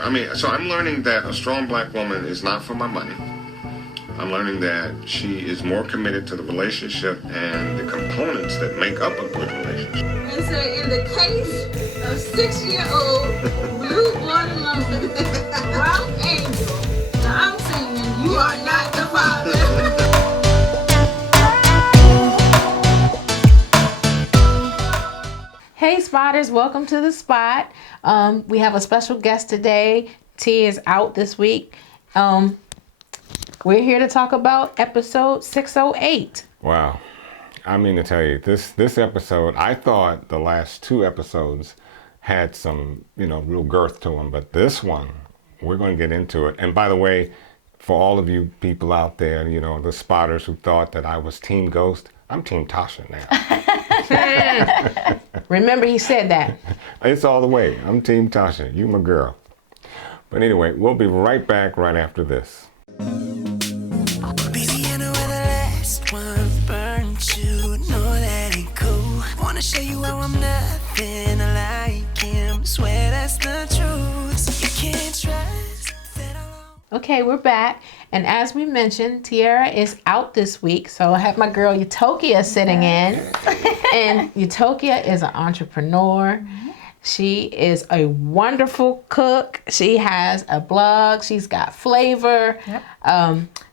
I mean, so I'm learning that a strong black woman is not for my money. I'm learning that she is more committed to the relationship and the components that make up a good relationship. And so in the case of 6-year-old blue watermelon Ralph Angel, I'm saying you are not the father. Hey spotters, welcome to the spot. We have a special guest today. T is out this week. We're here to talk about episode 608. Wow. I mean to tell you, this episode, I thought the last two episodes had some, real girth to them, but this one, we're going to get into it. And by the way, for all of you people out there, the spotters who thought that I was Team Ghost, I'm Team Tasha now. Remember, he said that. It's all the way. I'm Team Tasha. You my girl. But anyway, we'll be right back right after this. Wanna show you how I'm nothing like him. Swear that's the truth. So you can't trust that Okay, we're back. And as we mentioned, Tiara is out this week. So I have my girl Utopia sitting in. And Utopia is an entrepreneur. She is a wonderful cook. She has a blog. She's got flavor. Yep.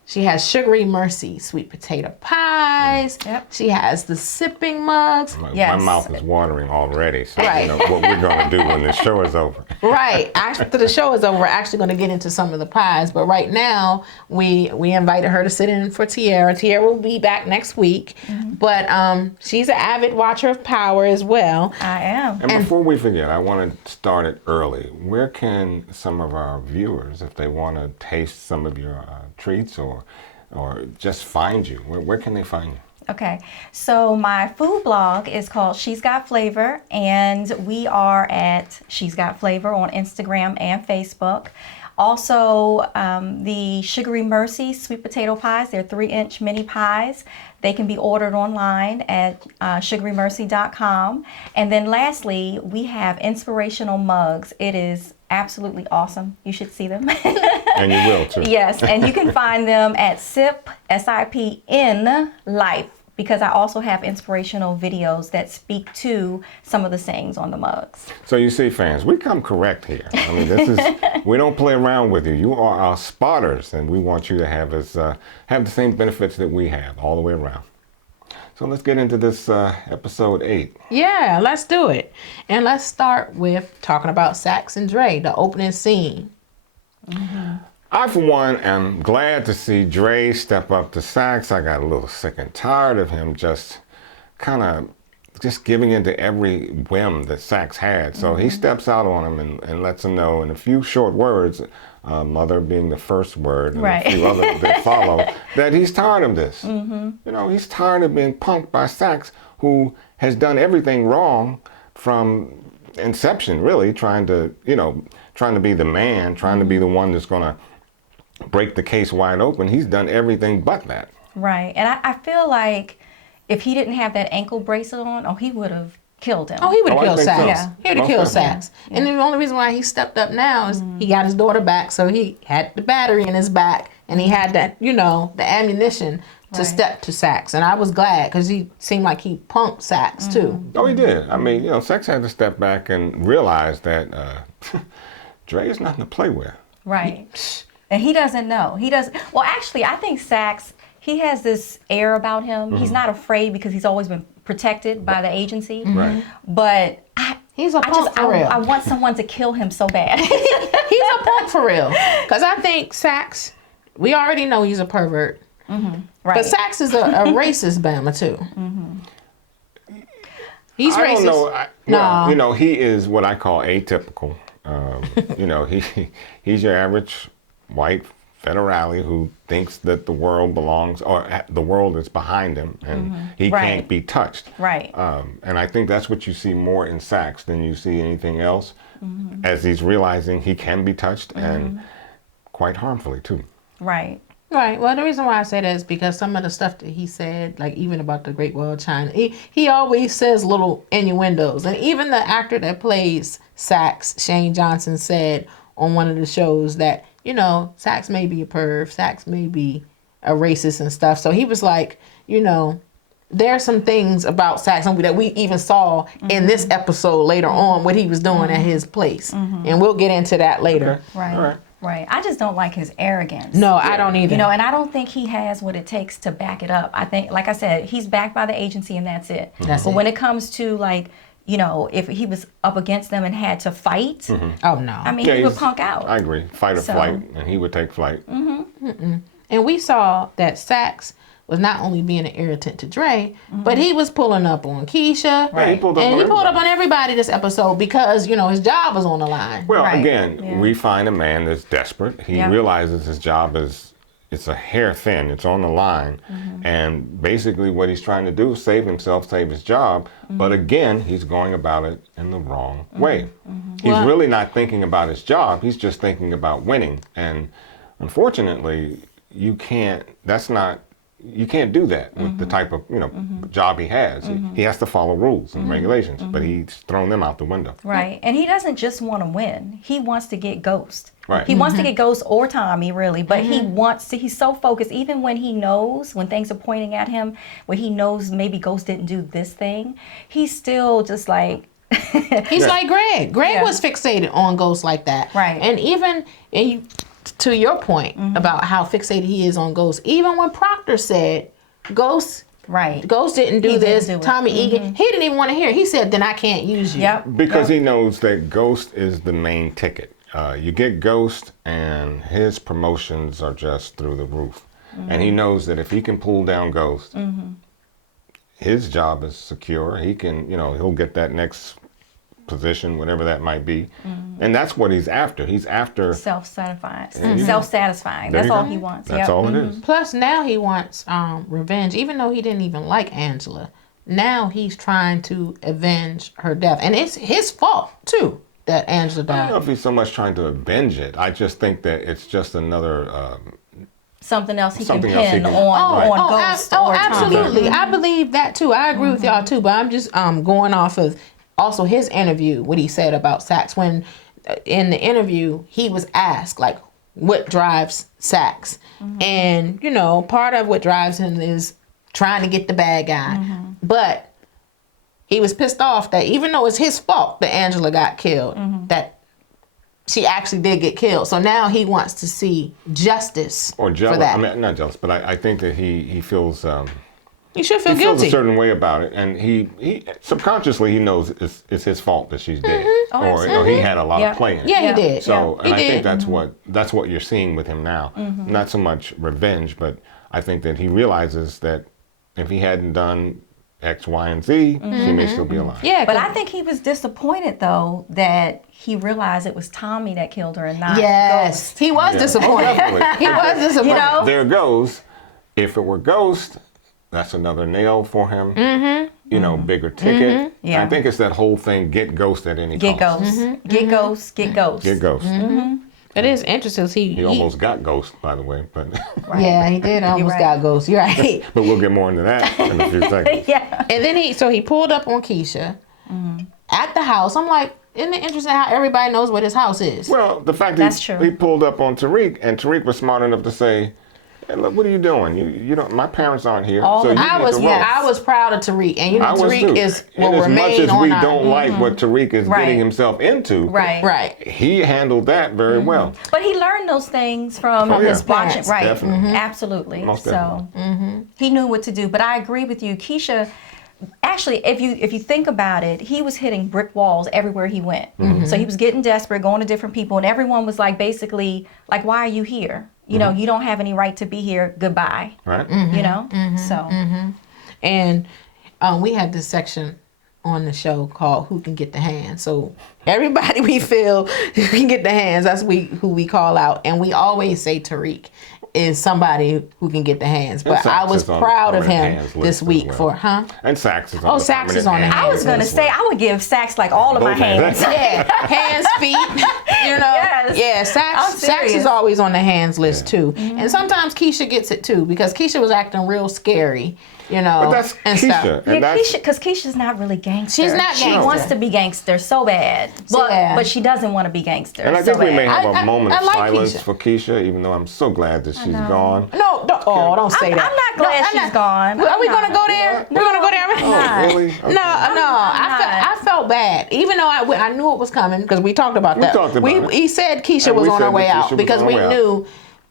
She has Sugary Mercy sweet potato pies. Yep. She has the sipping mugs. My mouth is watering already. So Right. what we're going to do when this show is over. Right. After the show is over, we're actually going to get into some of the pies. But right now, we invited her to sit in for Tiara. Tiara will be back next week. Mm-hmm. But she's an avid watcher of Power as well. I am. And before we forget, I want to start it early. Where can some of our viewers, if they want to taste some of your treats or just find you, where can they find you? Okay, so my food blog is called She's Got Flavor, and we are at She's Got Flavor on Instagram and Facebook. Also, the Sugary Mercy sweet potato pies, they're 3-inch mini pies. They can be ordered online at sugarymercy.com. And then lastly, we have inspirational mugs. It is absolutely awesome. You should see them. And you will too. Yes, and you can find them at SIPN Life, because I also have inspirational videos that speak to some of the sayings on the mugs. So you see, fans, we come correct here. I mean, we don't play around with you. You are our spotters, and we want you to have the same benefits that we have all the way around. So let's get into this episode 8. Yeah, let's do it. And let's start with talking about Sachs and Dre, the opening scene. Mm-hmm. I, for one, am glad to see Dre step up to Sachs. I got a little sick and tired of him just giving into every whim that Sachs had. So he steps out on him and lets him know in a few short words, mother being the first word, and right. a few others that follow, that he's tired of this. Mm-hmm. He's tired of being punked by Sachs, who has done everything wrong from inception, really, trying to be the man, trying to be the one that's going to break the case wide open. He's done everything but that. Right, and I feel like if he didn't have that ankle bracelet on, he would have killed him. Oh, he would have killed I think Sachs. so. Yeah. He would have killed Sachs. Yeah. And the only reason why he stepped up now is he got his daughter back, so he had the battery in his back, and he had that, the ammunition to step to Sachs. And I was glad, because he seemed like he punked Sachs, too. Oh, he did. I mean, Sachs had to step back and realize that Dre is nothing to play with. Right. And he doesn't know. Well, actually, I think Sachs, he has this air about him. He's not afraid because he's always been protected by the agency. Right. But He's a punk for real. I want someone to kill him so bad. He's a punk for real. Because I think Sachs, we already know he's a pervert. Right. But Sachs is a racist Bama, too. He's I racist. don't know. He is what I call atypical. He's your average white federale who thinks that the world belongs, or the world is behind him, and he Right. can't be touched. Right. And I think that's what you see more in Sachs than you see anything else, as he's realizing he can be touched, and quite harmfully too. Right. Right. Well, the reason why I say that is because some of the stuff that he said, like even about the Great Wall of China, he always says little innuendos. And even the actor that plays Sachs, Shane Johnson, said on one of the shows that, you know, Sachs may be a perv, Sachs may be a racist and stuff. So he was like, you know, there are some things about Sachs that we even saw in this episode later on, what he was doing at his place. And we'll get into that later. Right. All right. Right. I just don't like his arrogance. No, I don't either. You know, and I don't think he has what it takes to back it up. I think, like I said, he's backed by the agency and that's it. That's but it. when it comes to, like, you know, if he was up against them and had to fight, Oh, no. I mean, he would punk out. I agree. Fight or So- flight, and he would take flight. And we saw that Sachs was not only being an irritant to Dre, but he was pulling up on Keisha. Yeah, he pulled up And on he pulled up everybody. on everybody this episode because, you know, his job was on the line. Well, Right. again, Yeah. we find a man that's desperate. He Yeah. realizes his job is, it's a hair thin, it's on the line. And basically what he's trying to do is save himself, save his job. But again, he's going about it in the wrong way. He's Well- really not thinking about his job. He's just thinking about winning. And unfortunately, you can't do that with the type of, you know, job he has. He has to follow rules and regulations, but he's thrown them out the window. Right. And he doesn't just want to win. He wants to get Ghost. Right. He wants to get Ghost or Tommy, really, but he wants to, he's so focused, even when he knows, when things are pointing at him, when he knows maybe Ghost didn't do this thing, he's still just like, He's like Greg. Greg Yeah. was fixated on Ghost like that. Right. And even to your point about how fixated he is on Ghost, even when Proctor said Ghost right. Ghost didn't do He didn't this, do it. Tommy Egan, he didn't even want to hear it. He said, then I can't use you. Yep. Because Yep. he knows that Ghost is the main ticket. You get Ghost, and his promotions are just through the roof. And he knows that if he can pull down Ghost, his job is secure. He can, you know, he'll get that next position, whatever that might be. And that's what he's after. He's after. Self-satisfying. you go. Self-satisfying. There That's you all go. he wants. That's Yep. all it is. Plus, now he wants revenge, even though he didn't even like Angela. Now he's trying to avenge her death. And it's his fault, too, that Angela I don't know died. if he's so much trying to avenge it. I just think that it's just another. Something else he Something can else he pin can- on Right. Ghost or Tommy. absolutely. I believe that, too. I agree with y'all, too. But I'm just going off of also his interview, what he said about Sachs. When in the interview, he was asked, like, what drives Sachs? And, you know, part of what drives him is trying to get the bad guy. But he was pissed off that even though it's his fault that Angela got killed, that she actually did get killed. So now he wants to see justice Or jealous. for that. I mean, not jealous, but I think that he feels. You should feel He feels guilty. a certain way about it, and he subconsciously he knows it's his fault that she's dead, or you know, he had a lot Yeah. of play in it. Yeah, Yeah. he did. So, he and I did. think that's what you're seeing with him now. Not so much revenge, but I think that he realizes that if he hadn't done X, Y, and Z, she may still be alive. Yeah, But I think he was disappointed, though, that he realized it was Tommy that killed her and not yes, Ghost. he was Yeah. disappointed. Oh, definitely. He was disappointed. You know? There goes. If it were Ghost, that's another nail for him. You know, bigger ticket. Yeah. I think it's that whole thing: get Ghost at any Get cost. Ghost. Get Ghost. Get Ghost. Get Ghost. It is interesting. He almost got Ghost, by the way, but Yeah, he did almost right. got Ghost. You're right. but we'll get more into that in a few seconds. Yeah. And then he pulled up on Keisha at the house. I'm like, isn't it interesting how everybody knows what his house is? Well, the fact That's that true. he pulled up on Tariq, and Tariq was smart enough to say, "Hey, look, what are you doing? You don't. My parents aren't here, All so the- you I get was the rope." I was proud of Tariq, and you know I was Tariq too. will and as remain much as on we our don't like what Tariq is Right. getting himself into, Right. right. he handled that very well. But he learned those things from Oh, yeah. his watching. Parents. Right. Definitely. Absolutely. Most So definitely. he knew what to do. But I agree with you. Keisha, actually, if you think about it, he was hitting brick walls everywhere he went. So he was getting desperate, going to different people, and everyone was like, basically, like, why are you here? You know, you don't have any right to be here. Goodbye. Right? You know? So, And we had this section on the show called "Who Can Get the Hands." So everybody we feel who can get the hands, that's who we call out, and we always say Tariq is somebody who can get the hands. But Sachs I was is on proud the of him permanent hands this list as week well. And Sachs is on Oh, the Sachs is permanent on the I was going to as say, well. I would give Sachs like all of my Both hands. hands. Yeah, hands, feet, you know. Yes. Yeah, I'm Sachs serious. is always on the hands list too. And sometimes Keisha gets it too, because Keisha was acting real scary you know, But that's and Keisha. stuff. And that's, because Keisha's not really gangster. She's not She gangster. wants to be gangster so bad, but Yeah. but she doesn't want to be gangster. and I so think we may bad. have a moment I of like silence Keisha. for Keisha, even though I'm so glad that she's gone. No, don't say I'm that. not glad I'm she's not- gone. Are we I'm gonna not. go there? We're gonna go there. not. Really? No, no. I felt bad, even though I knew it was coming because we talked about that. talked about it. He said Keisha And was we on her said way that Keisha out was because on her we way out. knew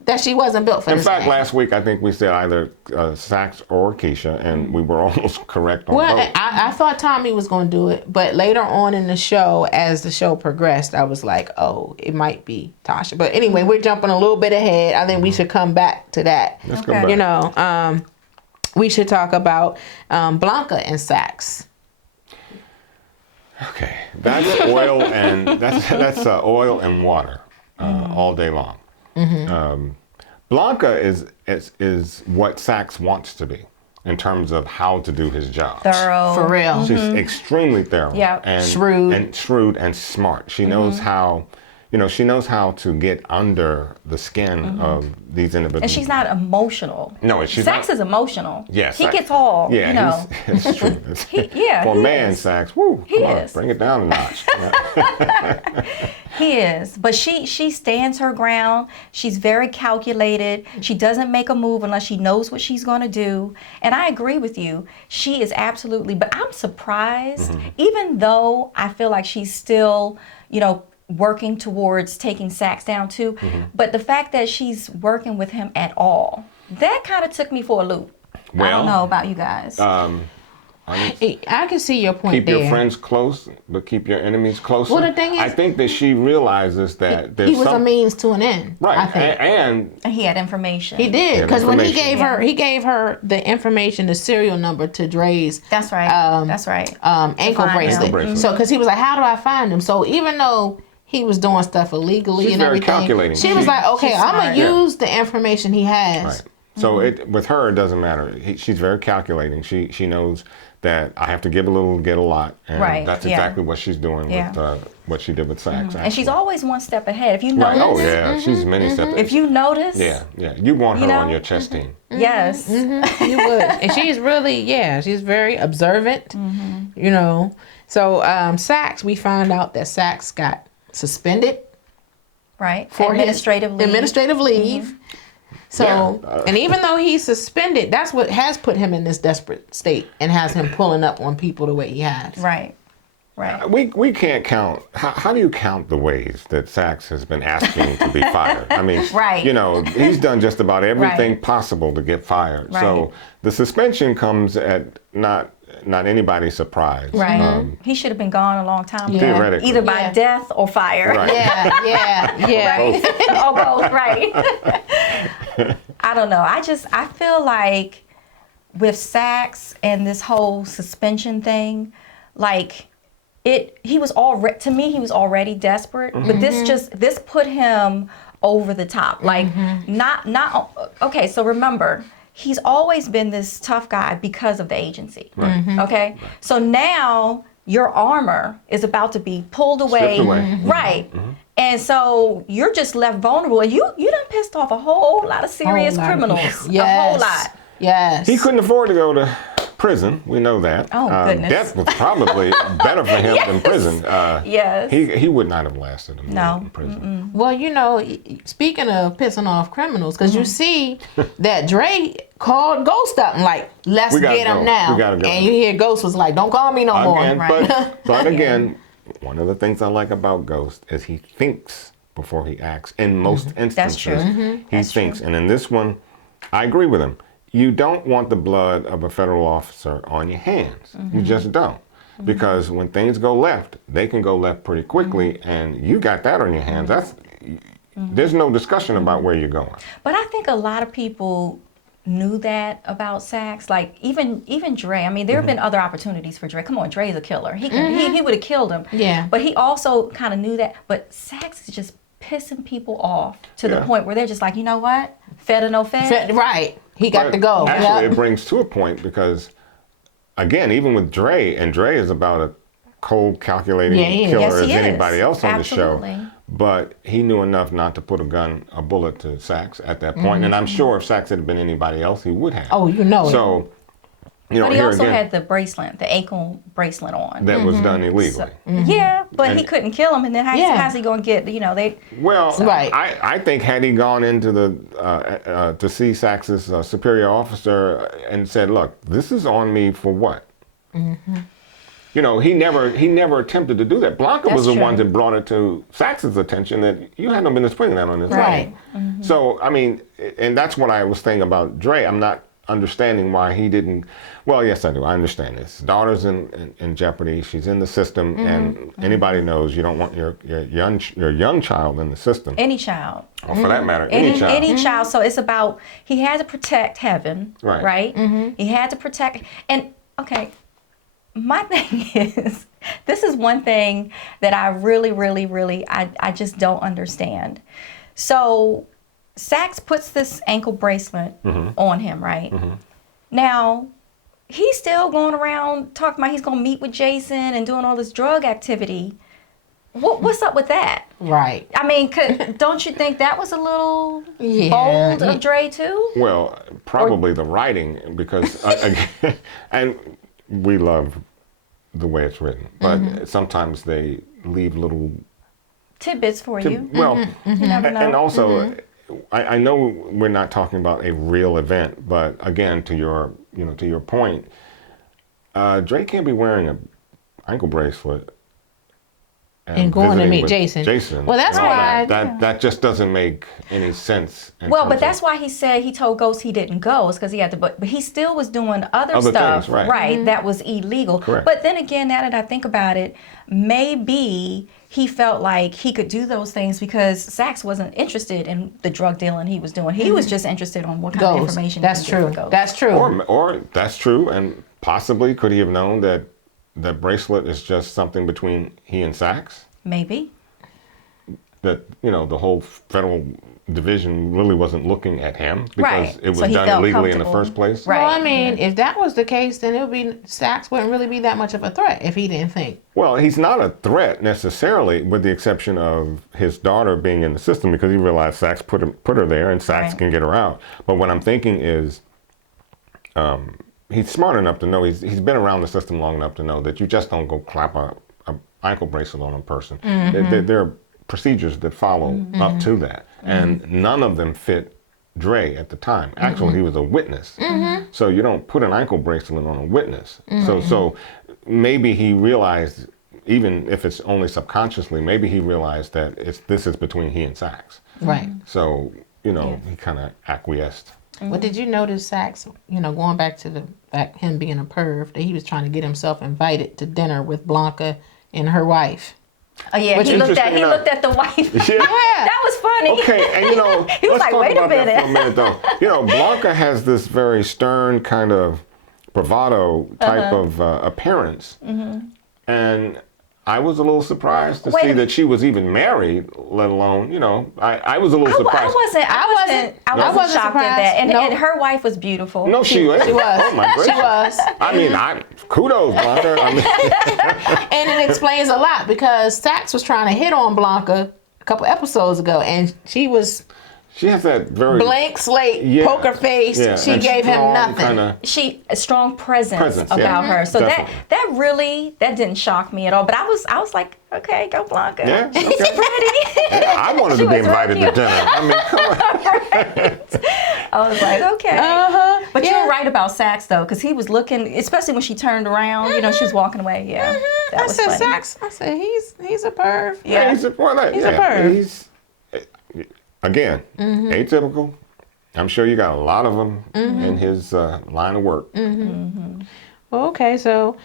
that she wasn't built for In this fact, thing. last week I think we said either Sachs or Keisha, and we were almost correct on Well, both. I thought Tommy was going to do it, but later on in the show, as the show progressed, I was like, oh, it might be Tasha. But anyway, we're jumping a little bit ahead. I think we should come back to that. Let's go Okay. back. You know, we should talk about Blanca and Sachs. Okay, that's oil and that's oil and water all day long. Blanca is what Sachs wants to be in terms of how to do his job. Thorough. For real. She's extremely thorough. Yeah. And Shrewd. and smart. She knows how, she knows how to get under the skin of these individuals. And she's not emotional. No, she's Sachs not. is emotional. Yes, He gets all, Yeah, you know. it's true. For a he man, is. Sachs, woo, He come on, is. bring it down a notch. He is. But she stands her ground. She's very calculated. She doesn't make a move unless she knows what she's going to do. And I agree with you. She is absolutely, but I'm surprised, even though I feel like she's still, working towards taking Sachs down too. But the fact that she's working with him at all, that kind of took me for a loop. I Well, don't know about you guys. I can see your point keep there. your friends close, but keep your enemies closer. Well, the thing is- I think that she realizes that there's He was a some, means to an end. right, I think. and And he had information. He did, Yeah, because when he information. gave her the information, the serial number to Dre's That's right. That's right. ankle find him. bracelet. Ankle bracelet. So, because he was like, "How do I find him?" So even though he was doing stuff illegally She's and very everything, calculating. she was like, "Okay, she's I'm gonna smart. use the information he has." right. So with her, it doesn't matter. She's very calculating. She knows that I have to give a little, get a lot, and Right, that's yeah. exactly what she's doing Yeah. with what she did with Sachs. And she's always one step ahead. If you right. notice, Oh yeah, she's many steps. if you notice, yeah. You want her You on know? your chess team. yes, You would, and she's really, she's very observant. So Sachs, we found out that Sachs got suspended right. for Administrative his leave. administrative leave. So, Yeah. and even though he's suspended, that's what has put him in this desperate state and has him pulling up on people the way he has. Right. Right. We can't count. How do you count the ways that Sachs has been asking to be fired? I mean, Right. he's done just about everything Right. possible to get fired. Right. So the suspension comes at not anybody's surprise. Right. He should have been gone a long time ago. Theoretically. Either by Yeah. death or fire. Right. Yeah. Right. Or both, right. I don't know. I feel like with Sachs and this whole suspension thing, like he was already desperate, but this put him over the top. Like not okay, so remember, he's always been this tough guy because of the agency. Right. Okay? So now your armor is about to be pulled away. Stripped away. Right. And so you're just left vulnerable, and you done pissed off a whole lot of serious criminals. Yes. A whole lot. Yes. He couldn't afford to go to prison. We know that. Oh, goodness. Death was probably better for him than prison. Yes. He would not have lasted a minute No. in prison. Well, speaking of pissing off criminals, because Mm-hmm. you see that Dre called Ghost up and like, let's We gotta get him go. now. We gotta go. And you hear Ghost was like, don't call me no more. Again, Right. but again, one of the things I like about Ghost is he thinks before he acts. In most instances, true. he That's thinks. true. And in this one, I agree with him. You don't want the blood of a federal officer on your hands. You just don't. Because when things go left, they can go left pretty quickly, and you got that on your hands. There's no discussion about where you're going. But I think a lot of people knew that about Sachs. Like even Dre. I mean, there have been other opportunities for Dre. Come on, Dre's a killer. He would have killed him. Yeah. But he also kind of knew that. But Sachs is just pissing people off to the Yeah. point where they're just like, you know what? Fed or no fed. Right. He got But to go. Actually, Yep. it brings to a point because, again, even with Dre, and Dre is about a cold, calculating Yeah, he is. killer Yes, as he is. anybody else on Absolutely. the show. But he knew enough not to put a bullet to Sachs at that point. And I'm sure if Sachs had been anybody else, he would have. Oh, you know it. So You know, But he here also again, had the bracelet, the ankle bracelet on. that was done illegally. Yeah, but And- he couldn't kill him, and then how's he going to get? You know, they. Well, Right. I think had he gone into the to see Sachs's superior officer and said, "Look, this is on me for what?" You know, he never attempted to do that. Blanca was That's the one true. that brought it to Sachs's attention that you had no business putting that on his Right. name. So I mean, and that's what I was saying about Dre. I'm not understanding why he didn't. Well, yes, I do. I understand this. Daughter's in jeopardy. She's in the system, and anybody knows you don't want your young child in the system, Any child. or for that matter, any child. Any child. So it's about, he had to protect heaven, Right. right? He had to protect, and okay, my thing is, this is one thing that I really, I just don't understand. So Sachs puts this ankle bracelet on him, right? Now, he's still going around talking about he's going to meet with Jason and doing all this drug activity. What's up with that? Right. I mean, don't you think that was a little Yeah. bold of Dre too? Well, probably the writing, because again, and we love the way it's written, but sometimes they leave little. Tidbits for you. Well, You never know. and also, I know we're not talking about a real event, but again, to your point, Dre can't be wearing an ankle bracelet And going to visiting meet with Jason. Well, that's why that just doesn't make any sense. in Well, terms but of- that's why he said he told Ghost he didn't go, is because he had to. But he still was doing other stuff, things, right. that was illegal. Correct. But then again, now that I think about it, maybe he felt like he could do those things because Sachs wasn't interested in the drug dealing he was doing. He was just interested on what kind of Ghost. information. That's he can get true. for Ghost. That's true. Or that's true, and possibly could he have known that that bracelet is just something between he and Sachs? Maybe. That the whole federal division really wasn't looking at him because Right. it was So he done felt illegally in the comfortable. first place. Right. Well, I mean, if that was the case, then it would be Sachs wouldn't really be that much of a threat if he didn't think. Well, he's not a threat necessarily, with the exception of his daughter being in the system, because he realized Sachs put her there, and Sachs Right. can get her out. But what I'm thinking is, he's smart enough to know, he's been around the system long enough to know that you just don't go clap a ankle bracelet on a person. There are procedures that follow up to that, and none of them fit Dre at the time. Actually, he was a witness, so you don't put an ankle bracelet on a witness. So maybe he realized, even if it's only subconsciously, maybe he realized that this is between he and Sachs. Right. So he kind of acquiesced. Well, did you notice Sachs, going back to him being a perv, that he was trying to get himself invited to dinner with Blanca and her wife? Oh yeah, Which he looked interesting enough- at the wife. Yeah. That was funny. Okay, and He was let's like, talk wait a about that for a minute. minute though. Blanca has this very stern kind of bravado type of appearance, and I was a little surprised to see that she was even married, let alone, I was a little surprised. I wasn't shocked at that. And, Nope. and her wife was beautiful. No, she was. She was. Oh my gracious. She was. I mean, kudos, Blanca. I mean, And it explains a lot because Sachs was trying to hit on Blanca a couple episodes ago, and she was she has that very blank slate, Yeah. poker face. Yeah, She and gave him strong nothing. kinda- A strong presence yeah. about her. So Definitely. that didn't shock me at all. But I was like, okay, go Blanca. Yeah, She's okay. pretty. I wanted She to be was invited real to dinner. I mean, come on. I was like, okay. Uh-huh. But Yeah. you're right about Sachs though, because he was looking, especially when she turned around. She was walking away. Yeah, that I was said, funny. Sachs. I said, he's a perv. Yeah. He's a perv. He's a perv. He's again atypical. I'm sure you got a lot of them in his line of work. Well, okay, so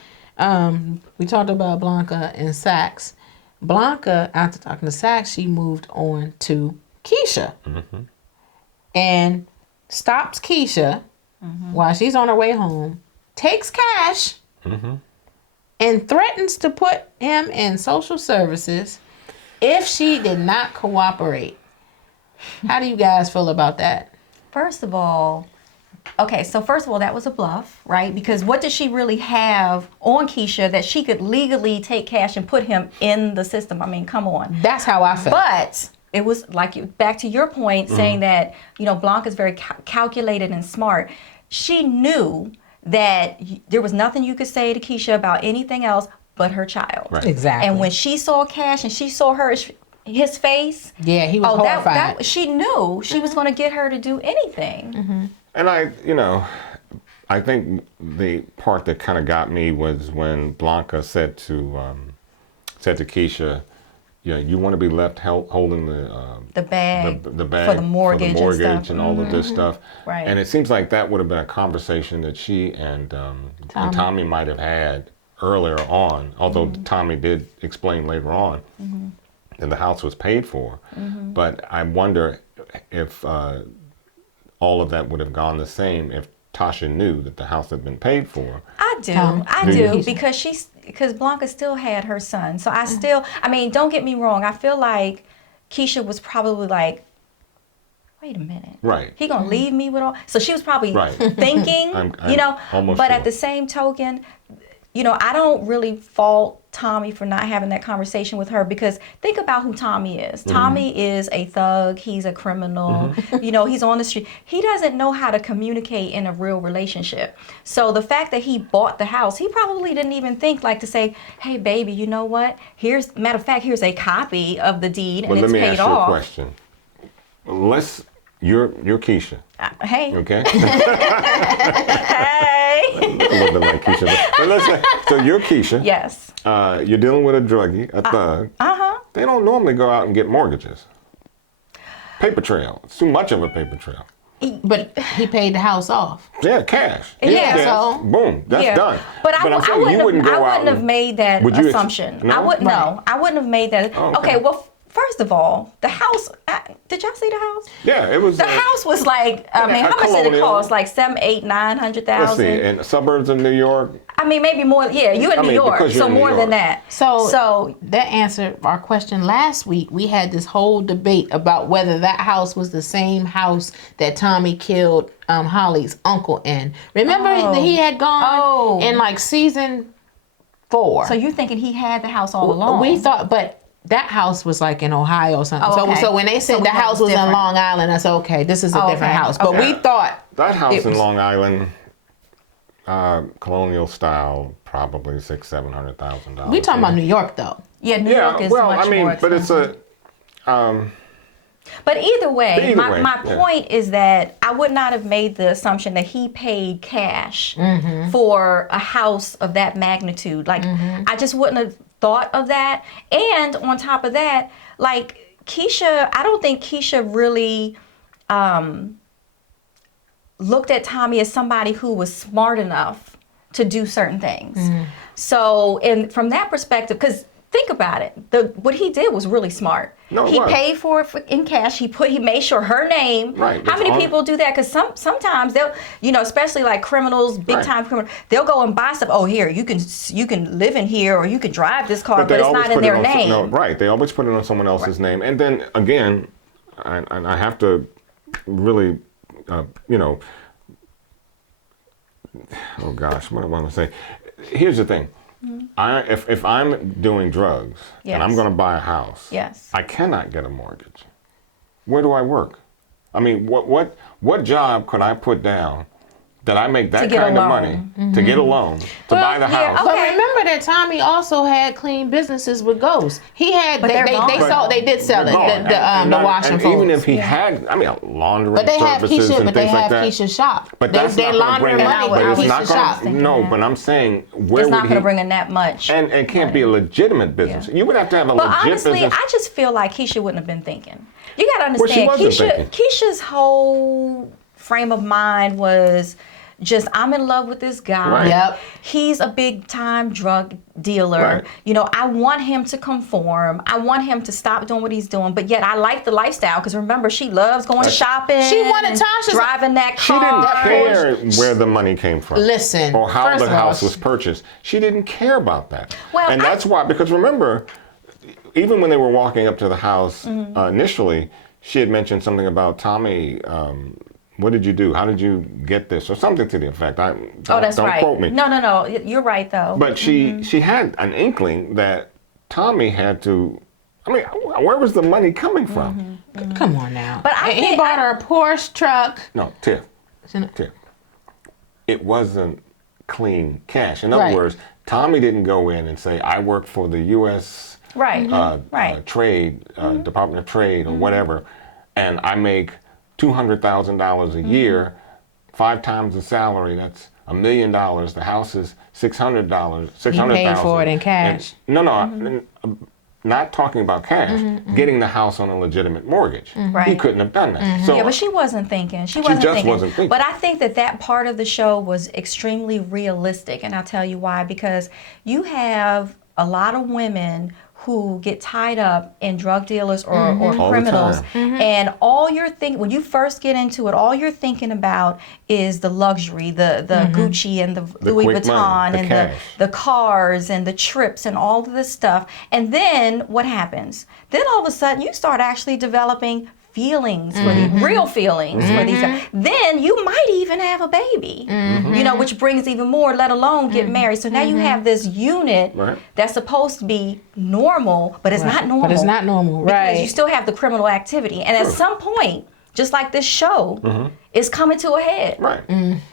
we talked about Blanca and Sachs. Blanca, after talking to Sachs, she moved on to Keisha and stops Keisha while she's on her way home, takes cash, and threatens to put him in social services if she did not cooperate. How do you guys feel about that? First of all, that was a bluff, right? Because what did she really have on Keisha that she could legally take cash and put him in the system? I mean, come on. That's how I felt. But it was like, back to your point, saying that, Blanca's very calculated and smart. She knew that there was nothing you could say to Keisha about anything else but her child. Right. Exactly. And when she saw Cash and she saw his face, yeah, he was horrified. she knew she was going to get her to do anything. And I think the part that kind of got me was when Blanca said to Keisha, you want to be left holding The bag, the bag for the mortgage, and, stuff. all of this stuff. Right. And it seems like that would have been a conversation that she and Tommy might have had earlier on, although Tommy did explain later on that the house was paid for. But I wonder if all of that would have gone the same if Tasha knew that the house had been paid for. I do, because Blanca still had her son. So I mean, don't get me wrong. I feel like Keisha was probably like, wait a minute. Right. He gonna leave me with all? So she was probably thinking, I'm but sure. at the same token, I don't really fault Tommy for not having that conversation with her, because think about who Tommy is. Tommy is a thug. He's a criminal. He's on the street. He doesn't know how to communicate in a real relationship. So the fact that he bought the house, he probably didn't even think to say, hey, baby, you know what? Matter of fact, here's a copy of the deed and it's paid off. Let me ask you a question. You're Keisha. Hey. Okay? Hey. A little bit like Keisha. But let's say, so you're Keisha. Yes. You're dealing with a druggie, a thug. They don't normally go out and get mortgages. Paper trail. It's too much of a paper trail. But he paid the house off. Yeah, cash. Yeah, so boom, that's done. But I'm saying you wouldn't go out. I wouldn't have made that assumption. No? I wouldn't have made that. Oh, okay, well, first of all, the house. Did y'all see the house? Yeah, it was. The house was like, how much did it cost? Like $700,000, $800,000, $900,000. Let's see, in the suburbs of New York. I mean, maybe more. Yeah, you in New York, so more than that. So that answered our question last week. We had this whole debate about whether that house was the same house that Tommy killed Holly's uncle in. Remember he had gone in like season 4. So you're thinking he had the house all along? We thought, but that house was like in Ohio or something. Oh, okay. So when they said the house was in Long Island, I said, okay, this is a different house. But we thought that house in Long Island, colonial style, probably $600,000-$700,000. We talking about New York though. Yeah, New York is much more expensive. But it's a. But either way, my yeah. point is that I would not have made the assumption that he paid cash for a house of that magnitude. Like, I just wouldn't have thought of that. And on top of that, like Keisha, I don't think Keisha really looked at Tommy as somebody who was smart enough to do certain things. So, and from that perspective, because think about it, what he did was really smart. He paid for it in cash. He made sure her name. Right. How many people do that? Because sometimes they'll, especially like criminals, big time criminals, they'll go and buy stuff. Oh, here you can live in here, or you can drive this car, but it's not in their name. Right. They always put it on someone else's name, and then again, and I have to really, oh gosh, what do I want to say? Here's the thing. If I'm doing drugs and I'm going to buy a house, I cannot get a mortgage. Where do I work? I mean, what job could I put down that I make that kind of money to get a loan to buy the house? But remember that Tommy also had clean businesses with ghosts. He had they did sell it, the wash and fold. Even if he had, laundering but they have services Keisha, and things like that. Keisha's shop. But that's they laundering money with Keisha's shop. No, but I'm saying it's not going to bring in that much. And it can't be a legitimate business. You would have to have a legit business. But honestly, I just feel like Keisha wouldn't have been thinking. You got to understand, Keisha's whole frame of mind was just, I'm in love with this guy. Right. Yep. He's a big time drug dealer. Right. I want him to conform. I want him to stop doing what he's doing. But yet I like the lifestyle, because remember, she loves going shopping. She wanted Tasha's driving that She car. didn't care where the money came from. Listen, or how the house was purchased. She didn't care about that. Well, and that's why, because remember, even when they were walking up to the house initially, she had mentioned something about Tommy. What did you do? How did you get this? Or something to the effect. Don't quote me. No. You're right, though. But she had an inkling that Tommy had to. Where was the money coming from? Come on now. But he bought her a Porsche truck. No, Tiff. It wasn't clean cash. In other Right. words, Tommy didn't go in and say, I work for the U.S. Right. Trade, Department of Trade or whatever, and I make $200,000 a year, 5 times the salary, that's $1 million. The house is $600,000. He paid for it in cash. Not talking about cash. Getting the house on a legitimate mortgage. He Right. couldn't have done that. So Yeah, but she wasn't thinking. She just wasn't wasn't thinking. But I think that part of the show was extremely realistic, and I'll tell you why. Because you have a lot of women who get tied up in drug dealers or All the criminals, time. and when you first get into it, all you're thinking about is the luxury, the Gucci and the Louis quick Vuitton money, the and cash. the cars and the trips and all of this stuff. And then what happens? Then all of a sudden you start actually developing feelings for the real feelings for these guys. Then you might even have a baby, which brings even more, let alone get married. So now you have this unit Right. that's supposed to be normal, but it's not normal. But it's not normal, Because right? you still have the criminal activity. And at some point, just like this show, it's coming to a head. Right.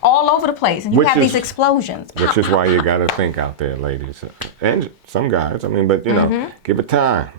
All over the place. And you Which have is- these explosions. Which is why you got to think out there, ladies. And some guys, but give it time.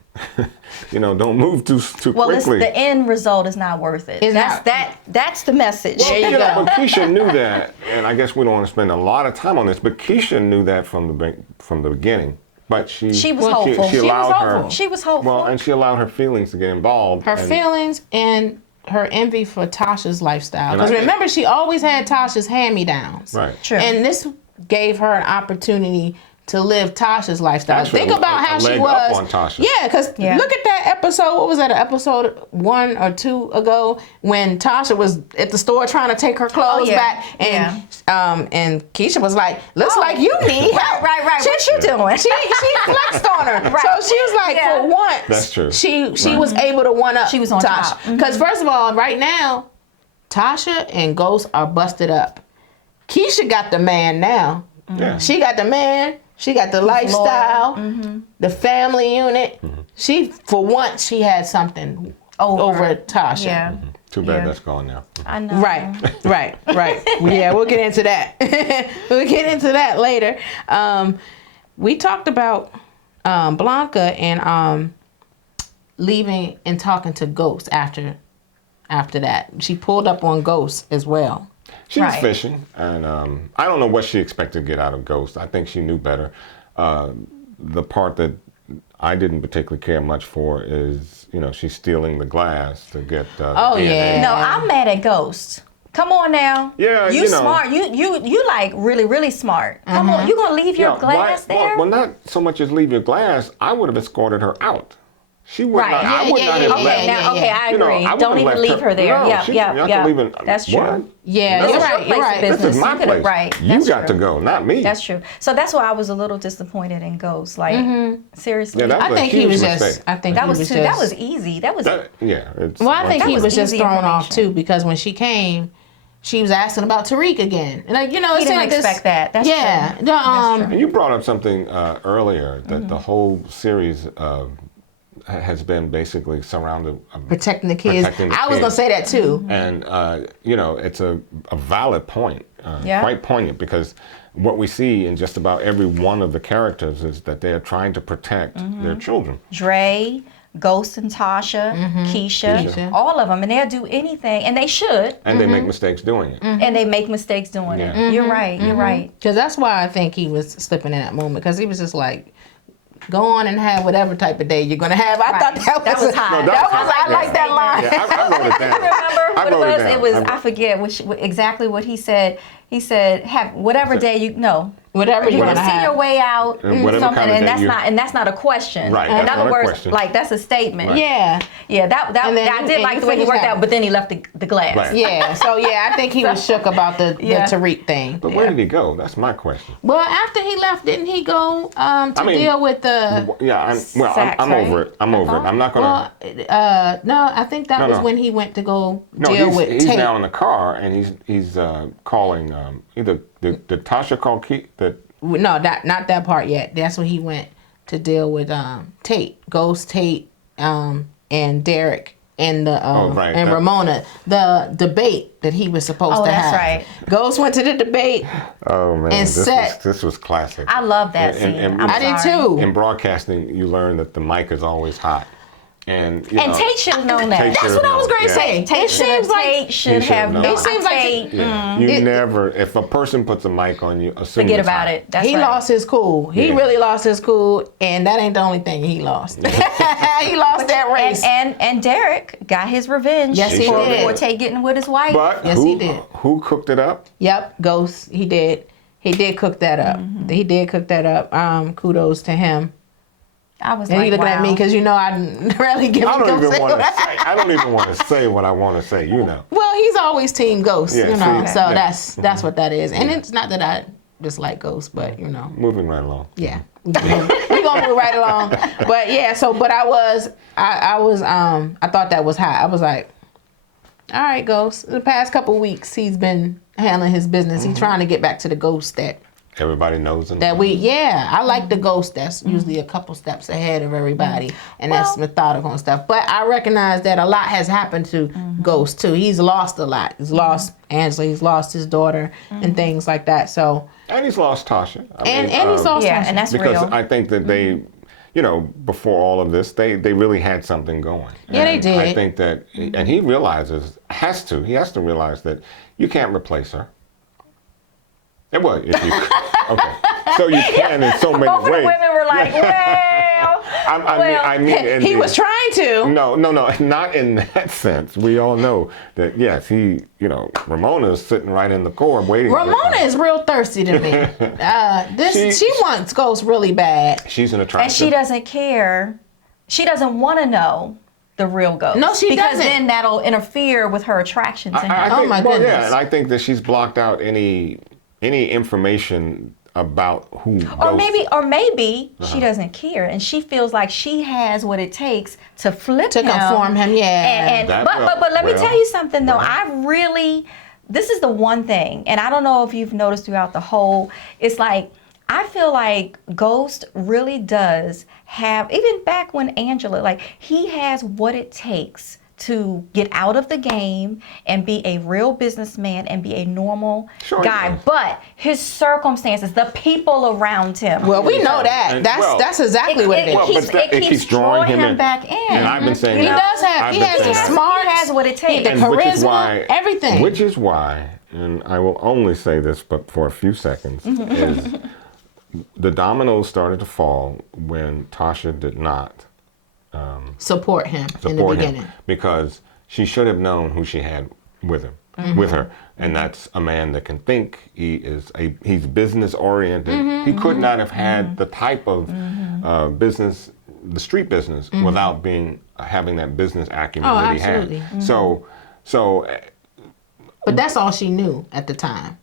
Don't move too Well, quickly. the end result is not worth it. It's That's not. that's the message. There you go. But Keisha knew that, and I guess we don't want to spend a lot of time on this, but Keisha knew that from the beginning. But she was hopeful. She allowed was her. hopeful. She was hopeful. Well, and she allowed her feelings to get involved. Her and- feelings and her envy for Tasha's lifestyle. And Because I think- remember, she always had Tasha's hand-me-downs. Right. True. And this gave her an opportunity to live Tasha's lifestyle. Actually, Think about how a she leg was. up on Tasha. Yeah, because Yeah. look at that episode. What was that? Episode 1 or 2 ago, when Tasha was at the store trying to take her clothes yeah. back, and Keisha was like, "Looks like you need help." Right. What you doing? She flexed on her. Right. So she was like, Yeah. for once, That's true. She was able to one up. She was on Tasha. top. Because first of all, right now, Tasha and Ghost are busted up. Keisha got the man now. Yeah. She got the man. She got the lifestyle, the family unit. She, for once, she had something over Tasha. Yeah. Too bad Yeah. that's gone now. I know. Right. Yeah, we'll get into that. We'll get into that later. We talked about Blanca and leaving and talking to Ghost after that. She pulled up on Ghost as well. She was Right. fishing, and I don't know what she expected to get out of Ghost. I think she knew better. The part that I didn't particularly care much for is, she's stealing the glass to get the DNA. yeah. No, I'm mad at Ghost. Come on now. Yeah, you smart. You like really, really smart. Come on, you gonna leave your Yeah, glass there? Well, not so much as leave your glass. I would have escorted her out. She would Right. not. I would not have Okay, left. now, okay, I You know, agree. I wouldn't Don't have even left leave her there. No, Yeah, she- yeah, you have yeah. to leave it. That's true. What? Yeah, This you're is your right. place You're of right. business. This is my You could've- place. right, You that's got true. to go, not me. That's true. So that's why I was a little disappointed in Ghost. Like, seriously. Yeah, that I was a think he huge was mistake. just. I think that he was was too. just. That was easy. That was. It's Well, I think That he was was just easy thrown off information. too, because when she came, she was asking about Tariq again, and like he it didn't seemed like expect that. That's yeah, true. the, And you brought up something earlier that the whole series has been basically surrounded. protecting the kids. Protecting the I was gonna kids. say that too. And, it's a valid point, Yeah. quite poignant, because what we see in just about every one of the characters is that they are trying to protect their children. Dre, Ghost and Tasha, Keisha, all of them, and they'll do anything, and they should, And they make mistakes doing it. and they make mistakes doing Yeah. it. You're right. You're right. Because that's why I think he was slipping in that moment. Because he was just like, go on and have whatever type of day you're gonna have. I thought That was high. No, that was high. I like that line. Yeah, I wrote it down. Remember I what wrote it was? down. It was I forget exactly what he said. He said, "Have whatever day you know." Whatever You're you gonna want to see have. your way out, Whatever something, kind of and day that's not a question. Right, In that's other not a words, question. like that's a statement. Right. Yeah. Yeah, that And then I you- did and like you the way he finished worked that. out, but then he left the glass. Right. Yeah. So yeah, I think he was shook about the Yeah. Tariq thing. But where did he go? That's my question. Well, after he left, didn't he go to deal with the? Yeah, I'm Sachs, over right? it. I'm over it. I'm not gonna. Well, no, I think that No, was no. when he went to go No, deal with he's Tate. now in the car and he's calling either did Tasha call that. No, not that part yet. That's when he went to deal with Tate, Ghost, Tate, and Derek and the right. and Ramona, the debate that he was supposed to have. that's right. Ghost went to the debate. Oh man, And this was classic. I love that scene. I did too. In broadcasting, you learn that the mic is always hot. And Tate should have known that. That's what I was going to say. Tate should have known. It seems like Tate, you never. If a person puts a mic on you, assume forget it's about hot. it. That's he right. lost his cool. He really lost his cool, and that ain't the only thing he lost. He lost that race. And Derek got his revenge. Yes, he did. For Tate getting with his wife. But Yes, he did. Who cooked it up? Yep, Ghost. He did. He did cook that up. He did cook that up. Kudos to him. I was And like, he looking wow. at me because I rarely give him I don't Ghost. even want to say what I want to say. Well, he's always Team Ghost, Yeah, see? So Yeah. that's what that is. And it's not that I dislike Ghost, but Moving right along. yeah, we gonna move right along. But yeah, but I thought that was hot. I was like, all right, Ghost. The past couple weeks, he's been handling his business. He's trying to get back to the Ghost that Everybody knows him. I like the Ghost that's usually a couple steps ahead of everybody, and that's methodical and stuff. But I recognize that a lot has happened to Ghost too. He's lost a lot. He's lost Angela. He's lost his daughter and things like that. So and he's lost Tasha. and he's lost Yeah, Tasha. and that's because real. I think that they, before all of this, they really had something going. Yeah, they And did. I think that, and he has to realize that you can't replace her. And well, if you, okay, so you can in so many Both of the ways. women were like, well. I mean, He was trying to. No, not in that sense. We all know that, yes, Ramona is sitting right in the core waiting. Ramona is real thirsty to me. She wants Ghost really bad. She's an attractive. And she doesn't care. She doesn't want to know the real Ghost. No, she because doesn't. then that'll interfere with her attraction to him. I think, my well, goodness. yeah, and I think that she's blocked out any information about who Or Ghost. maybe she doesn't care, and she feels like she has what it takes to flip To him. conform him, yeah. But let me tell you something though. This is the one thing, and I don't know if you've noticed throughout the whole. It's like I feel like Ghost really does have, even back when Angela, like he has what it takes to get out of the game and be a real businessman and be a normal guy. Yeah. But his circumstances, the people around him. Well, we know that. And- That's exactly what it is. It keeps drawing him in. back in. And I've been saying He that. does have. I've He been has saying the that. smart. He has what it takes. The And which is charisma, why everything. Which is why, and I will only say this, but for a few seconds, is the dominoes started to fall when Tasha did not support him in the support beginning. him because she should have known who she had with her, and that's a man that can think. He's business oriented. He could not have had the type of business, the street business, without having that business acumen that he absolutely. had. So. But that's all she knew at the time.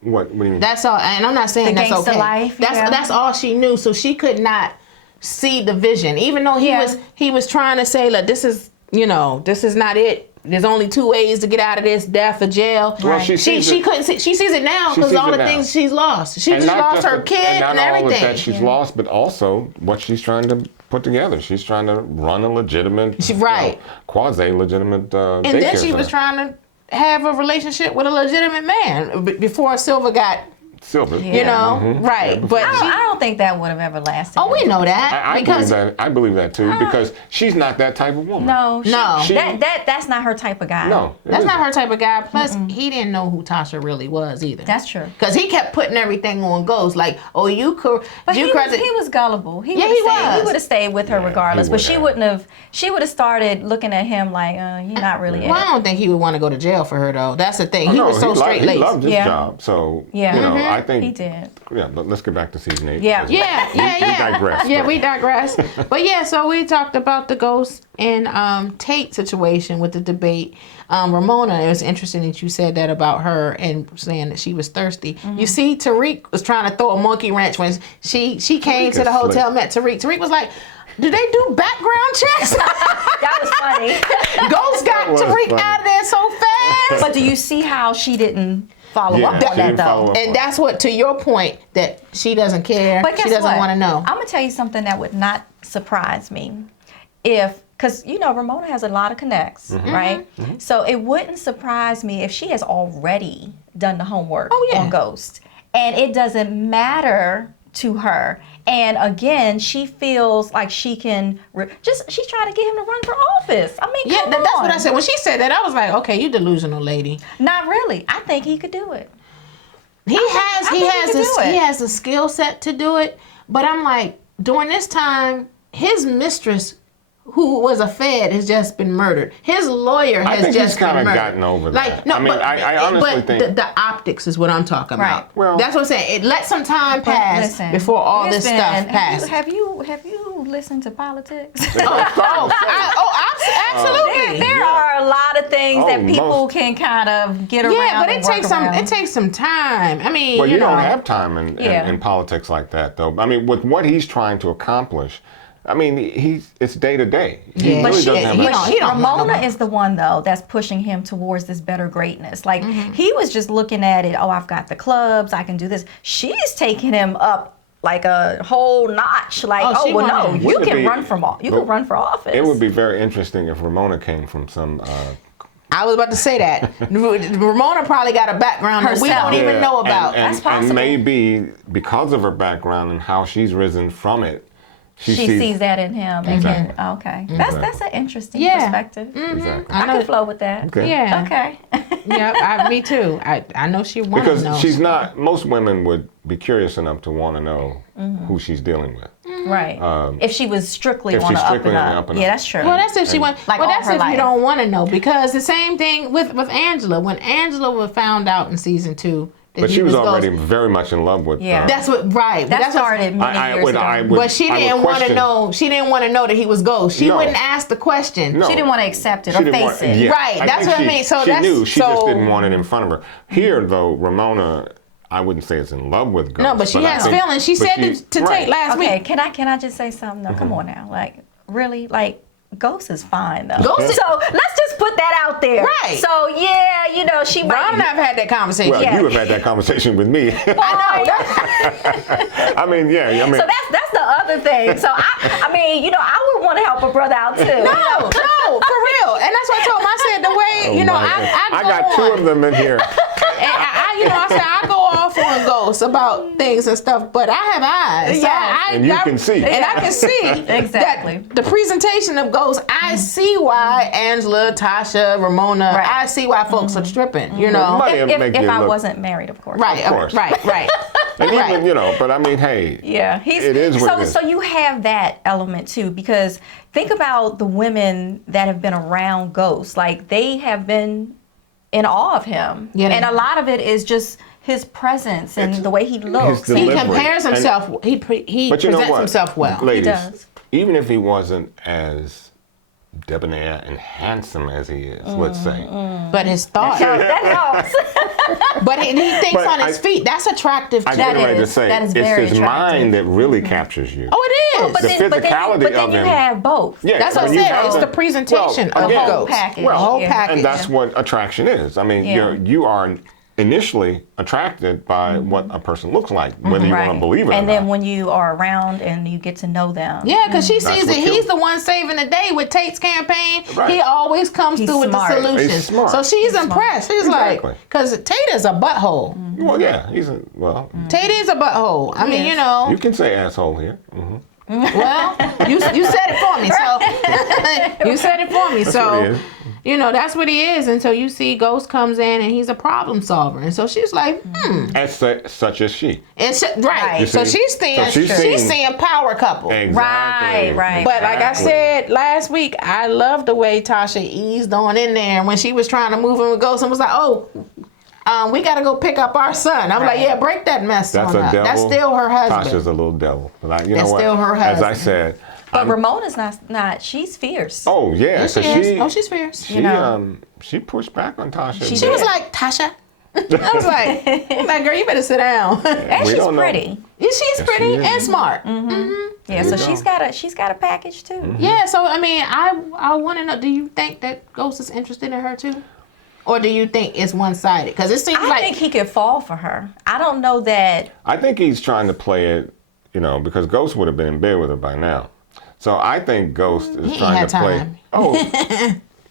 What do you mean? That's all, and I'm not saying The that's gangsta okay. life, yeah. That's all she knew, so she could not see the vision. Even though he was trying to say, look, this is not it. There's only two ways to get out of this: death or jail. Well, she couldn't see. She sees it now She because sees all it the now. things she's lost. She And just not lost just her kid and not all everything. of that she's lost, but also what she's trying to put together. She's trying to run a legitimate, quasi-legitimate and then she center. was trying to have a relationship with a legitimate man before Silver got, Silver. right. But I don't think that would have ever lasted. we know that I because believe that too, because she's not that type of woman. No. No. That's not her type of guy. No. that's not her type of guy. Plus, he didn't know who Tasha really was either. That's true. Because he kept putting everything on Ghost, like, oh, you could. But he was gullible. He was. would have stayed with her regardless. he But would she have. wouldn't have. She would have started looking at him like, you're not really Well, I it. don't think he would want to go to jail for her, though. That's the thing. He was so straight He laced. loved his Yeah. job, so Yeah. I think He did. Yeah, but let's get back to season 8. Yeah. Yeah. We digress. Yeah, we digress. But yeah, so we talked about the Ghost and Tate situation with the debate. Ramona, it was interesting that you said that about her and saying that she was thirsty. You see, Tariq was trying to throw a monkey wrench when she came to the is hotel, slick. met Tariq. Tariq was like, do they do background checks? That was funny. Ghost got was Tariq funny. out of there so fast. But do you see how she didn't follow Yeah, up she on that didn't follow though? up. And that's what, to your point, that she doesn't care. But guess She doesn't what? want to know. I'm gonna tell you something that would not surprise me. If because Ramona has a lot of connects, right? So it wouldn't surprise me if she has already done the homework on Ghost, and it doesn't matter to her. And again, she feels like she can she's trying to get him to run for office. I mean, come on. That's what I said. When she said that, I was like, okay, you delusional lady. Not really. I think he could do it. He has the skill set to do it, but I'm like, during this time, his mistress, who was a Fed, has just been murdered. His lawyer has just been murdered. I think he's kind of gotten over that. No, I mean, I honestly think the optics is what I'm talking about. Right. Well, that's what I'm saying. It let some time pass before all this stuff passed. Have you listened to politics? Absolutely. There are a lot of things that people can kind of get around. Yeah, but it takes some time. I mean, well, you don't have time in politics like that, though. I mean, with what he's trying to accomplish, I mean, it's day to day. Yeah, But don't Ramona is the one, though, that's pushing him towards this better greatness. Like, he was just looking at it, I've got the clubs, I can do this. She's taking him up like a whole notch. Like, you can run for office. It would be very interesting if Ramona came from some... I was about to say that. Ramona probably got a background that we don't even know about. That's possible. And maybe because of her background and how she's risen from it, she sees that in him. Exactly. Okay. That's an interesting perspective. Exactly. I can flow with that. Okay. Yeah. Okay. Yeah, me too. I know she wants to know. Because she's not, most women would be curious enough to want to know who she's dealing with. Right. If she was strictly on the up and up. Yeah, that's true. Well, that's if she went. Like, well, that's if life. you don't want to know, because the same thing with Angela. When Angela was found out in season 2. But she was already very much in love with. That's what. Right. That started many years ago. But she didn't want to know. She didn't want to know that he was Ghost. She wouldn't ask the question. No. She didn't want to accept it or face it. Yeah. Right. That's what I mean. So she knew. She just didn't want it in front of her. Here, though, Ramona, I wouldn't say is in love with Ghost. No, but she has feelings. She said to Tate last week. Okay. Can I just say something though? Come on now. Like, really? Like, Ghost is fine though. Ghost is, so let's just put that out there. Right. So yeah, she might. Ron and I've had that conversation. Well, you have had that conversation with me. I know. I mean, So that's the other thing. So I mean, I would want to help a brother out too. No, for real. And that's what I told him. I said the way, I got 2 of them in here. And I said I go off on Ghosts about things and stuff, but I have eyes. Yeah. So and you can see. And I can see exactly that the presentation of Ghosts. I see why Angela, Tasha, Ramona. Right. I see why folks are stripping. if I wasn't married, of course. Right. Of course. Right. And even, but I mean, hey. Yeah, it is what it is. So you have that element too, because think about the women that have been around Ghost. Like, they have been in awe of him. Yeah. And a lot of it is just his presence and the way he looks. He compares himself. He presents himself well. Ladies, he does. Even if he wasn't as debonair and handsome as he is, let's say. But his thoughts. That helps. But he thinks on his feet. That's attractive too. I get ready to say, that is very it's his attractive. mind that really captures you. Oh, it is. But then you have both. Yeah, that's what I said. It's the presentation of the whole Ghost. package. The whole package. And that's what attraction is. I mean, you are initially attracted by what a person looks like, whether you want to believe it or not. And then when you are around and you get to know them. Yeah, because she sees that he's the one saving the day with Tate's campaign. Right. He always comes through with the solution. He's smart. So she's impressed. She's like, because Tate is a butthole. Well, yeah, Tate is a butthole. I mean, You can say asshole here. Well, you said it for me, so you said it for me. So that's what he is. And so you see Ghost comes in and he's a problem solver. And so she's like, As such as she. Right. So she's seeing power couple. Exactly. Right. But like I said last week, I love the way Tasha eased on in there when she was trying to move in with Ghost and was like, we got to go pick up our son. I'm like, yeah, break that mess That's on a up. devil. That's still her husband. Tasha's a little devil. But That's still her husband. As I said. But Ramona's not. She's fierce. Oh, yeah. She's fierce. She pushed back on Tasha. She was like, Tasha. I was like, girl, you better sit down. And she's pretty. Yeah, she's pretty and smart. Yeah, so she's got a package too. Yeah, so I mean, I want to know, do you think that Ghost is interested in her too? Or do you think it's one-sided? Because it seems I think he could fall for her. I don't know that. I think he's trying to play it, because Ghost would have been in bed with her by now. So I think Ghost is He trying had to play. time. Oh,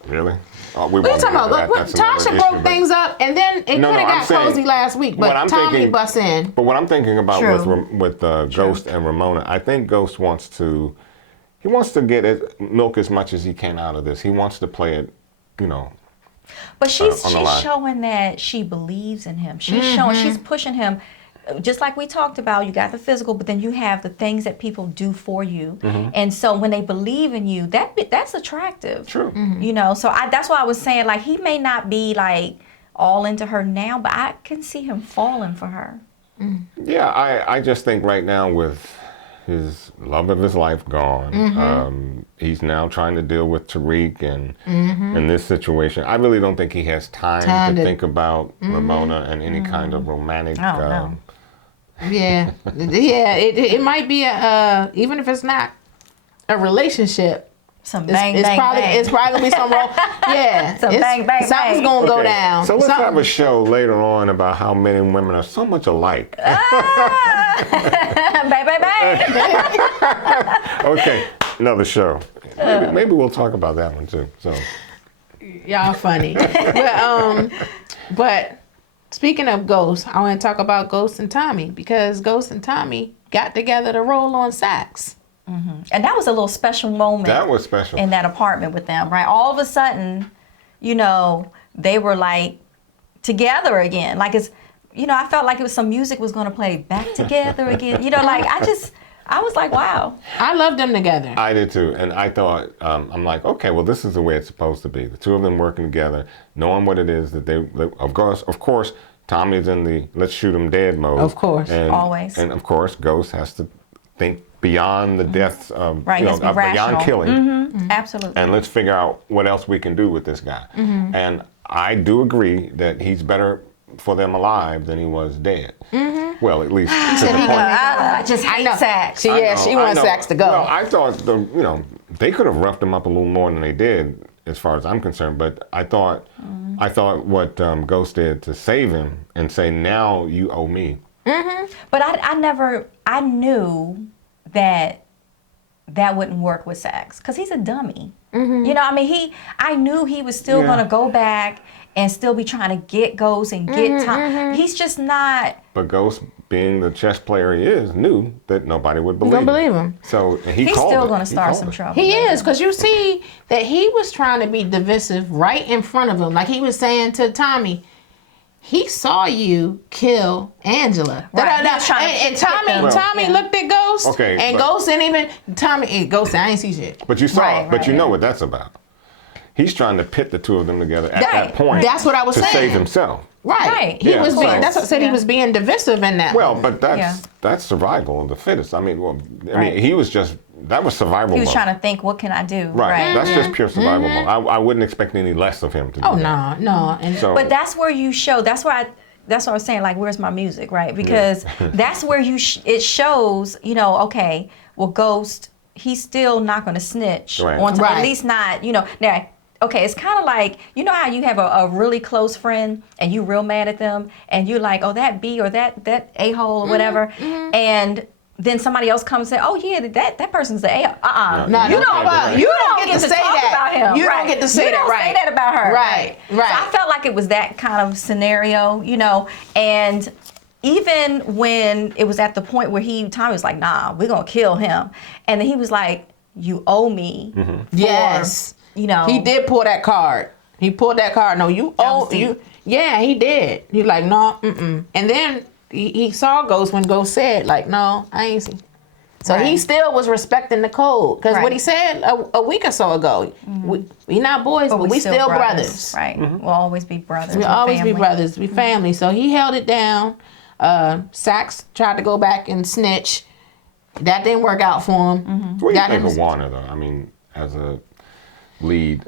really? Oh, we What are you won't talking get into about? that. Look, That's another Tasha issue, broke but- things up, and then it No, could have I'm got saying- cozy last week, what but I'm Tommy thinking- busts in. But what I'm thinking about True. with Ghost and Ramona, I think Ghost wants to get milk as much as he can out of this. He wants to play it, you know. But she's on the line. showing that she believes in him. She's showing, she's pushing him. Just like we talked about, you got the physical, but then you have the things that people do for you. And so when they believe in you, that's attractive. True. You know, so that's why I was saying, like, he may not be like all into her now, but I can see him falling for her. Yeah, I just think right now with his love of his life gone, he's now trying to deal with Tariq and in this situation. I really don't think he has time to think about Ramona and any kind of romantic. Oh, no. Yeah, yeah. It might be even if it's not a relationship. Some bang, bang, bang. It's probably gonna be some wrong. Yeah, Some bang, bang, something's bang. gonna go down. So let's have Something- a show later on about how men and women are so much alike. Bang, bang, bang. Okay, another show. Maybe we'll talk about that one too. So Y'all funny. But speaking of Ghost, I want to talk about Ghost and Tommy because Ghost and Tommy got together to roll on Sachs. And that was a little special moment. that was special. In that apartment with them, right? All of a sudden, you know, they were like together again. Like it's, you know, I felt like it was some music was going to play back together again. You know, like I was like, wow. I love them together. I did too, and I thought I'm like, okay, well, this is the way it's supposed to be. The two of them working together, knowing what it is that they of course, Tommy's in the let's shoot him dead mode. Of course. Always. And of course, Ghost has to think beyond the deaths of Right, he has to be rational. beyond killing, Absolutely. and let's figure out what else we can do with this guy. And I do agree that he's better for them alive than he was dead. Well, at least to the point. I just hate Sachs. She I wants know. Sachs to go. Well, I thought they could have roughed him up a little more than they did, as far as I'm concerned. But I thought what Ghost did to save him and say, now you owe me. But I knew that wouldn't work with Sachs because he's a dummy. You know, I mean, I knew he was still Yeah. going to go back and still be trying to get Ghost and get Tom. He's just not. But Ghost, being the chess player he is, knew that nobody would believe Don't believe him. So he He's called still it. going to He start called some it. trouble. He is, because you see that he was trying to be divisive right in front of him. Like he was saying to Tommy, he saw you kill Angela. Right. He was trying to And pick them. Tommy Yeah. looked at Ghost, Okay, and but- Ghost didn't even, Ghost said, I ain't see shit. But you saw, Right, but you right. know what that's about. He's trying to pit the two of them together at Right. that point. That's what I was to saying. save himself. Right. Right. He Yeah, was being, so- that's what I said, he was being divisive in that. Well, but Yeah. that's survival of the fittest. I mean, he was just, that was survival He was mode. trying to think, what can I do? Right. That's Mm-hmm. just pure survival mode. I wouldn't expect any less of him to do Oh, that. no. And So, But that's where you show. That's what I was saying. Like, where's my music, right? Because that's where it shows. You know, okay, well, Ghost, he's still not going to snitch Right. on Right. at least not. You know, now. Okay, it's kind of like, you know how you have a really close friend and you real mad at them and you're like, oh, that B or that a-hole or whatever, and then somebody else comes and say, oh yeah, that person's the a-hole. No, You don't don't, get you don't get to say talk that. about him. You right. don't get to say you that, don't right. say that about her. Right. So I felt like it was that kind of scenario, you know, and even when it was at the point where Tommy was like, nah, we're going to kill him. And then he was like, you owe me. yes. You know. He did pull that card. He pulled that card. No, you That owe was deep. you. Yeah, he did. He like, no, And then he saw Ghost when Ghost said, like, no, I ain't see. So he Right. still was respecting the code. Because what Right. he said a week or so ago, we not boys, but we still brothers. Right. We'll always be brothers. We'll We're always be family. brothers. We family. So he held it down. Sachs tried to go back and snitch. That didn't work out for him. What do you Got think him- of Warner, though? I mean, as a lead,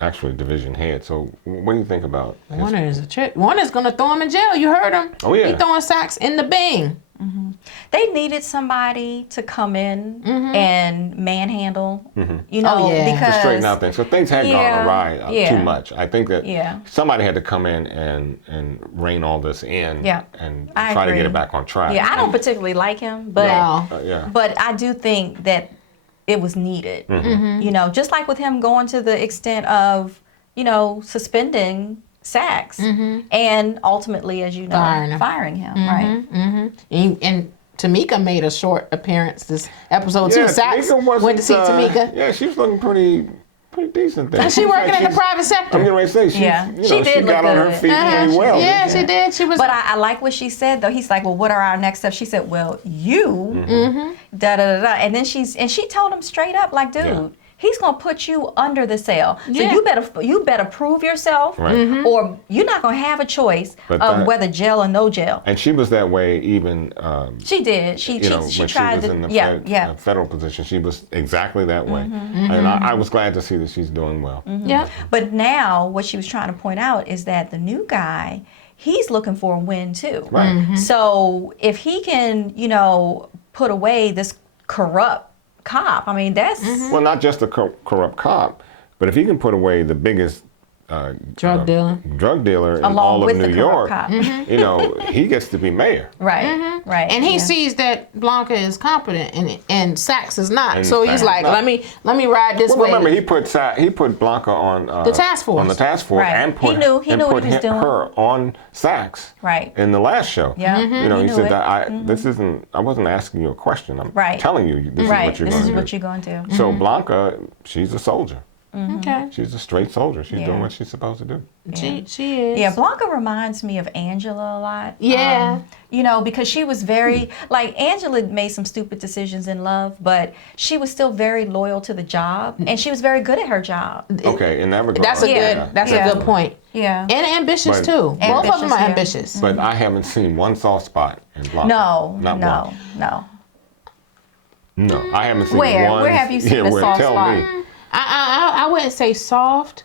actually division head. So what do you think about his- Warner is a trip. Warner's gonna throw him in jail. You heard him. Oh, yeah. He throwing Sachs in the bing. They needed somebody to come in and manhandle, you know, Oh, yeah. To because to straighten out things? So things had gone awry too much. I think that Yeah. somebody had to come in and rein all this in Yeah. and I try to agree. get it back on track. Yeah, I don't particularly like him, but No. Yeah. but I do think that it was needed. You know, just like with him going to the extent of, you know, suspending Sachs and ultimately, as you know, firing him, right? And Tamika made a short appearance this episode too. Yeah, Sachs Tamika went to see Tamika. Yeah, she was looking pretty decent there. And she working in the private sector. I'm getting ready to say, She did she look got on her good. feet pretty well. Yeah, she did. She was. But I like what she said though. He's like, well, what are our next steps? She said, well, you, da da da da. And then she told him straight up, like, dude, he's gonna put you under the cell. So you better prove yourself, or you're not gonna have a choice of whether jail or no jail. And she was that way even. She did. She when tried she was in the federal position, she was exactly that way. And I was glad to see that she's doing well. Yeah. But now what she was trying to point out is that the new guy, he's looking for a win too. Right. So if he can, you know, put away this corrupt cop, I mean, that's Well, not just a corrupt cop, but if he can put away the biggest drug dealer in along all of with New the York, corrupt cop. you know, he gets to be mayor. Right. Right. And he sees that Blanca is competent and Sachs is not. And So he's Sachs like, is not. let me ride this Well, way. remember, he put Blanca on The task force. On the task force, Right. and put He knew what he was doing. her on Sachs. Right. In the last show. Yeah. You know, He he knew said it. that this isn't. I wasn't asking you a question. I'm Right. telling you this right. is what you're This going is to do. what you're going to do. So Blanca, she's a soldier. Okay. She's a straight soldier. She's Yeah. doing what she's supposed to do. She is. Yeah, Blanca reminds me of Angela a lot. Yeah. You know, because she was very, like, Angela made some stupid decisions in love, but she was still very loyal to the job, and she was very good at her job. Okay, in that regard. That's a Yeah. good point. Yeah. And ambitious But- too. Both of them are yeah. ambitious. But I haven't seen one soft spot in Blanca. No, Not no, one. no. No, I haven't seen Where? one. Where have you seen a soft tell spot? me. I wouldn't say soft,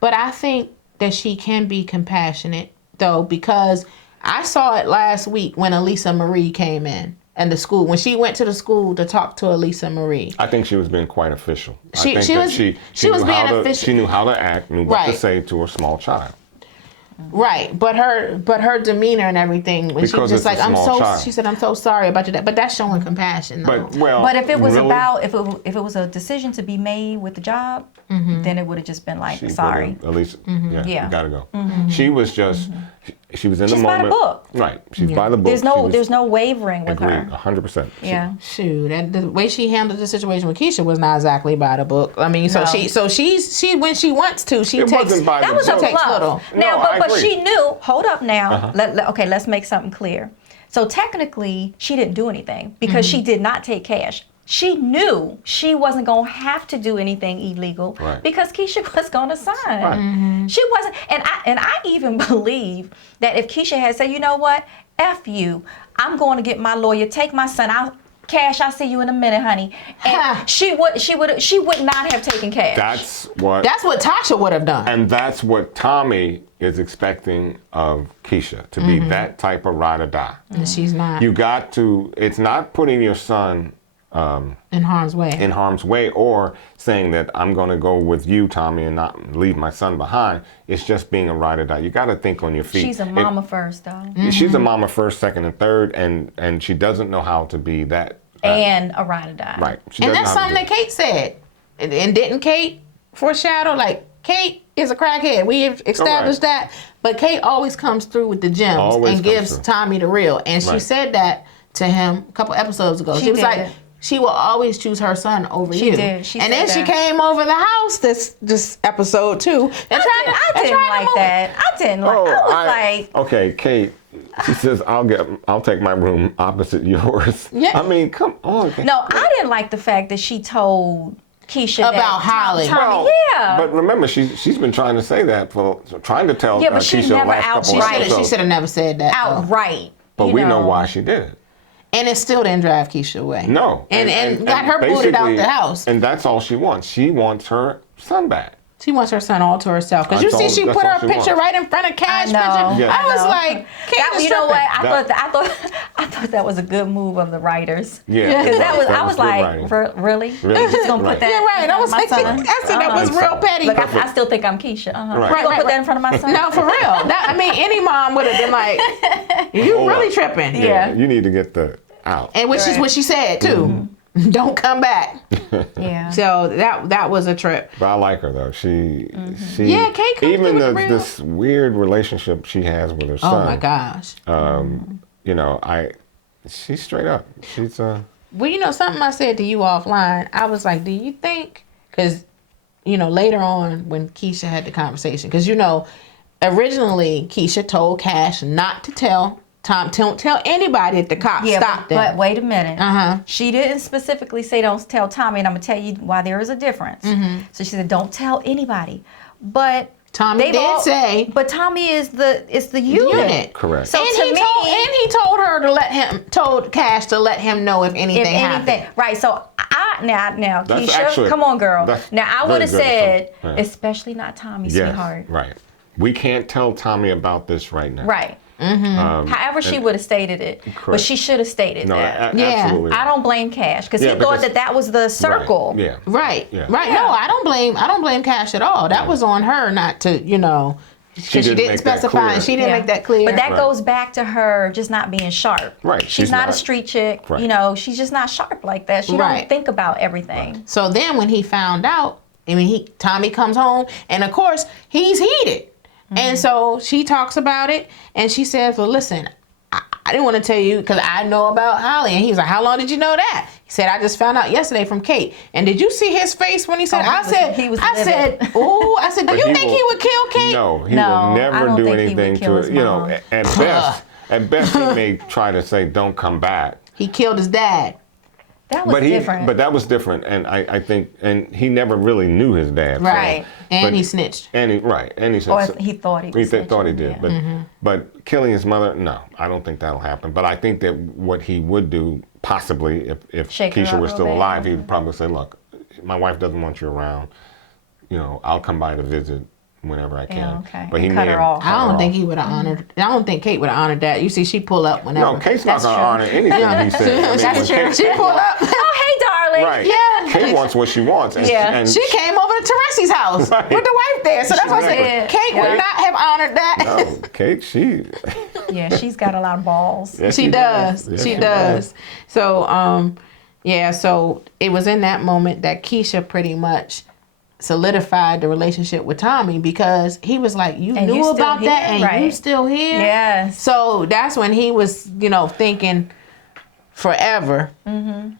but I think that she can be compassionate though, because I saw it last week when Elisa Marie came in and the school, when she went to the school to talk to Elisa Marie. I think she was being quite official. She I think was- that she was knew being how to, official. She knew how to act, knew what to Right. say to a small child. Right, but her demeanor and everything, when she was Because just like, it's a I'm small so, child. she said, I'm so sorry about your dad. But that's showing compassion though. But if it was really, about, if it was a decision to be made with the job, then it would have just been like, she sorry. would've At least, Yeah. you gotta go. She was just, she was in She's the by the moment. book. Right, she's by the book. There's no wavering with Agreed, her. 100%. Yeah. Shoot, and the way she handled the situation with Keisha was not exactly by the book. I mean, so No. she when she wants to, she It takes. wasn't by That the was a book. takes bluff. little. Now, No, I but agree. she knew. Hold up now. Okay, let's make something clear. So technically, she didn't do anything because she did not take cash. She knew she wasn't going to have to do anything illegal Right. because Keisha was going to sign. Right. She wasn't, and I even believe that if Keisha had said, you know what, F you, I'm going to get my lawyer, take my son out. Cash, I'll see you in a minute, honey. And she would not have taken cash. That's what Tasha would have done. And that's what Tommy is expecting of Keisha, to be that type of ride or die. And she's not You got to, it's not putting your son in harm's way. in harm's way or saying that I'm going to go with you, Tommy, and not leave my son behind. It's just being a ride or die. You got to think on your feet. She's a mama first, though. She's a mama first, second, and third, and she doesn't know how to be that. And a ride or die. Right. She And doesn't that's know how to something do that Kate said. And didn't Kate foreshadow? Like, Kate is a crackhead. We have established that. But Kate always comes through with the gems Always and comes gives through. Tommy the real. And she Right. said that to him a couple episodes ago. She was did. like, she will always choose her son over She you. did. She and said then she that. came over the house this episode too. And I didn't like that. I didn't like. I was like, okay, Kate. She says, I'll take my room opposite yours. Yeah. I mean, come on. no, I didn't like the fact that she told Keisha About that Holly. Tommy, yeah. But remember, she's been trying to say that trying to tell Yeah, but she Keisha the never last couple outright- episodes. She should have never said that. though. outright. But you we know why she did it. And it still didn't drive Keisha away. No. And got her booted out basically- the house. And that's all she wants. She wants her son back. She wants her son all to herself. Because you That's see, all- she that's put all her she picture wants. right in front of Cash I know. picture. Yeah. I was I know. like, Kate That, is you know what? tripping. I thought that was a good move of the writers. Yeah. Because I was good like, writing. Really? Really? You just gonna Right. put that? Yeah, right. in I was front like, of my son? I said that was real petty. Look, I still think I'm Keisha. Right. You gonna put right. that in front of my son? No, for real. I mean, any mom would have been like, you Hold really up. tripping. Yeah. You need to get the out. And which is what she said too. don't come back. Yeah. So that was a trip. But I like her though. She Yeah, Kate comes even through with this weird relationship she has with her Oh son. my gosh. You know, she's straight up. She's Well, you know, something I said to you offline, I was like, do you think, because, you know, later on when Keisha had the conversation, because, you know, originally Keisha told Cash not to tell Tom, don't tell anybody if the cops stopped them. But wait a minute. Uh-huh. She didn't specifically say don't tell Tommy, and I'm going to tell you why there is a difference. So she said don't tell anybody. But Tommy did say. But Tommy is the unit. correct. So And to he me, told her to told Cash to let him know if anything happened. Right. So now That's Keisha, actually- come on, girl. that's Now I very would have good said, stuff. Yeah. especially not Tommy, yes, sweetheart. right. We can't tell Tommy about this right now. Right. However, she would have stated it, but Correct. she should have stated No, that. Yeah. absolutely. I don't blame Cash because Yeah, he thought because- that was the circle. Right. Yeah. Right. Yeah. Right. No, I don't blame Cash at all. That was on her not to, you know, because she didn't didn't make that specify clear. and she didn't Yeah. make that clear. But that Right. goes back to her just not being sharp. Right. She's not a street chick. Right. You know, she's just not sharp like that. She Right. don't think about everything. So then when he found out, I mean, Tommy comes home and of course he's heated. And so she talks about it and she says, well, listen, I didn't want to tell you because I know about Holly. And he was like, how long did you know that? He said, I just found out yesterday from Kate. And did you see his face when he said, he was I said, livid. ooh, I said, do you think he would kill Kate? No, he No, will I never don't do think he anything would kill to his it. You know, mom. at best he may try to say, don't come back. He killed his dad. That was different. But that was different, and I think, and he never really knew his dad. so- Right. And but- he snitched. And he said, Or he thought he was thought he snitching, did, yeah. but killing his mother, no, I don't think that'll happen. But I think that what he would do, possibly, if Shake her Keisha up was real still bad. alive, he would probably say, look, my wife doesn't want you around. You know, I'll come by to visit whenever I can. Yeah, okay. But he And cut may her have off. cut I her don't think off. he would have honored. I don't think Kate would have honored that. You see, she pull up whenever. No, Kate's not That's going to true. honor anything he said. I mean, That's when true. Kate- She pull up. Oh, hey, darling. Right. Yeah. Kate wants what she wants. And, Yeah. and She came over to Teresa's house Right. with the wife there. So that's why I said did. Kate would Yeah. not have honored that. No, Kate, she. Yeah, she's got a lot of balls. Yes, She does. Yes, She does. So, yeah, so it was in that moment that Keisha pretty much solidified the relationship with Tommy because he was like, you And knew you still about that here, and right? you still here? Yes. So that's when he was, you know, thinking forever.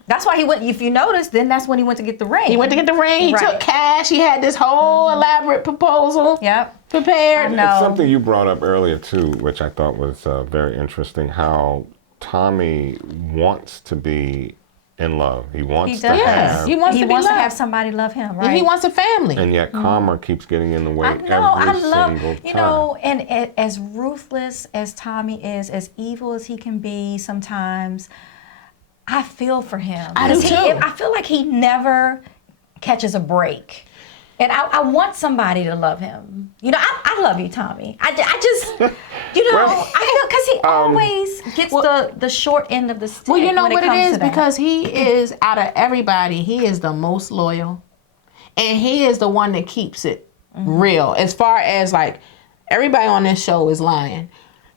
That's why he went. If you notice, then that's when he went to get the ring. He went to get the ring. He Right. took cash. He had this whole elaborate proposal Yep. prepared. I know. It's something you brought up earlier too, which I thought was very interesting. How Tommy wants to be in love. He wants He to does. have, He wants He to be wants to loved. have somebody love him, right? He wants a family. and yet karma keeps getting in the way I know. every I love, single you time. know, and as ruthless as Tommy is, as evil as he can be sometimes, I feel for him. I do 'Cause too. I feel like he never catches a break. And I want somebody to love him. You know, I love you, Tommy. I just, you know, Well, I feel because he always gets the short end of the stick. Well, you know when what it comes is? to that. Because he is, out of everybody, he is the most loyal. And he is the one that keeps it real. As far as, like, everybody on this show is lying.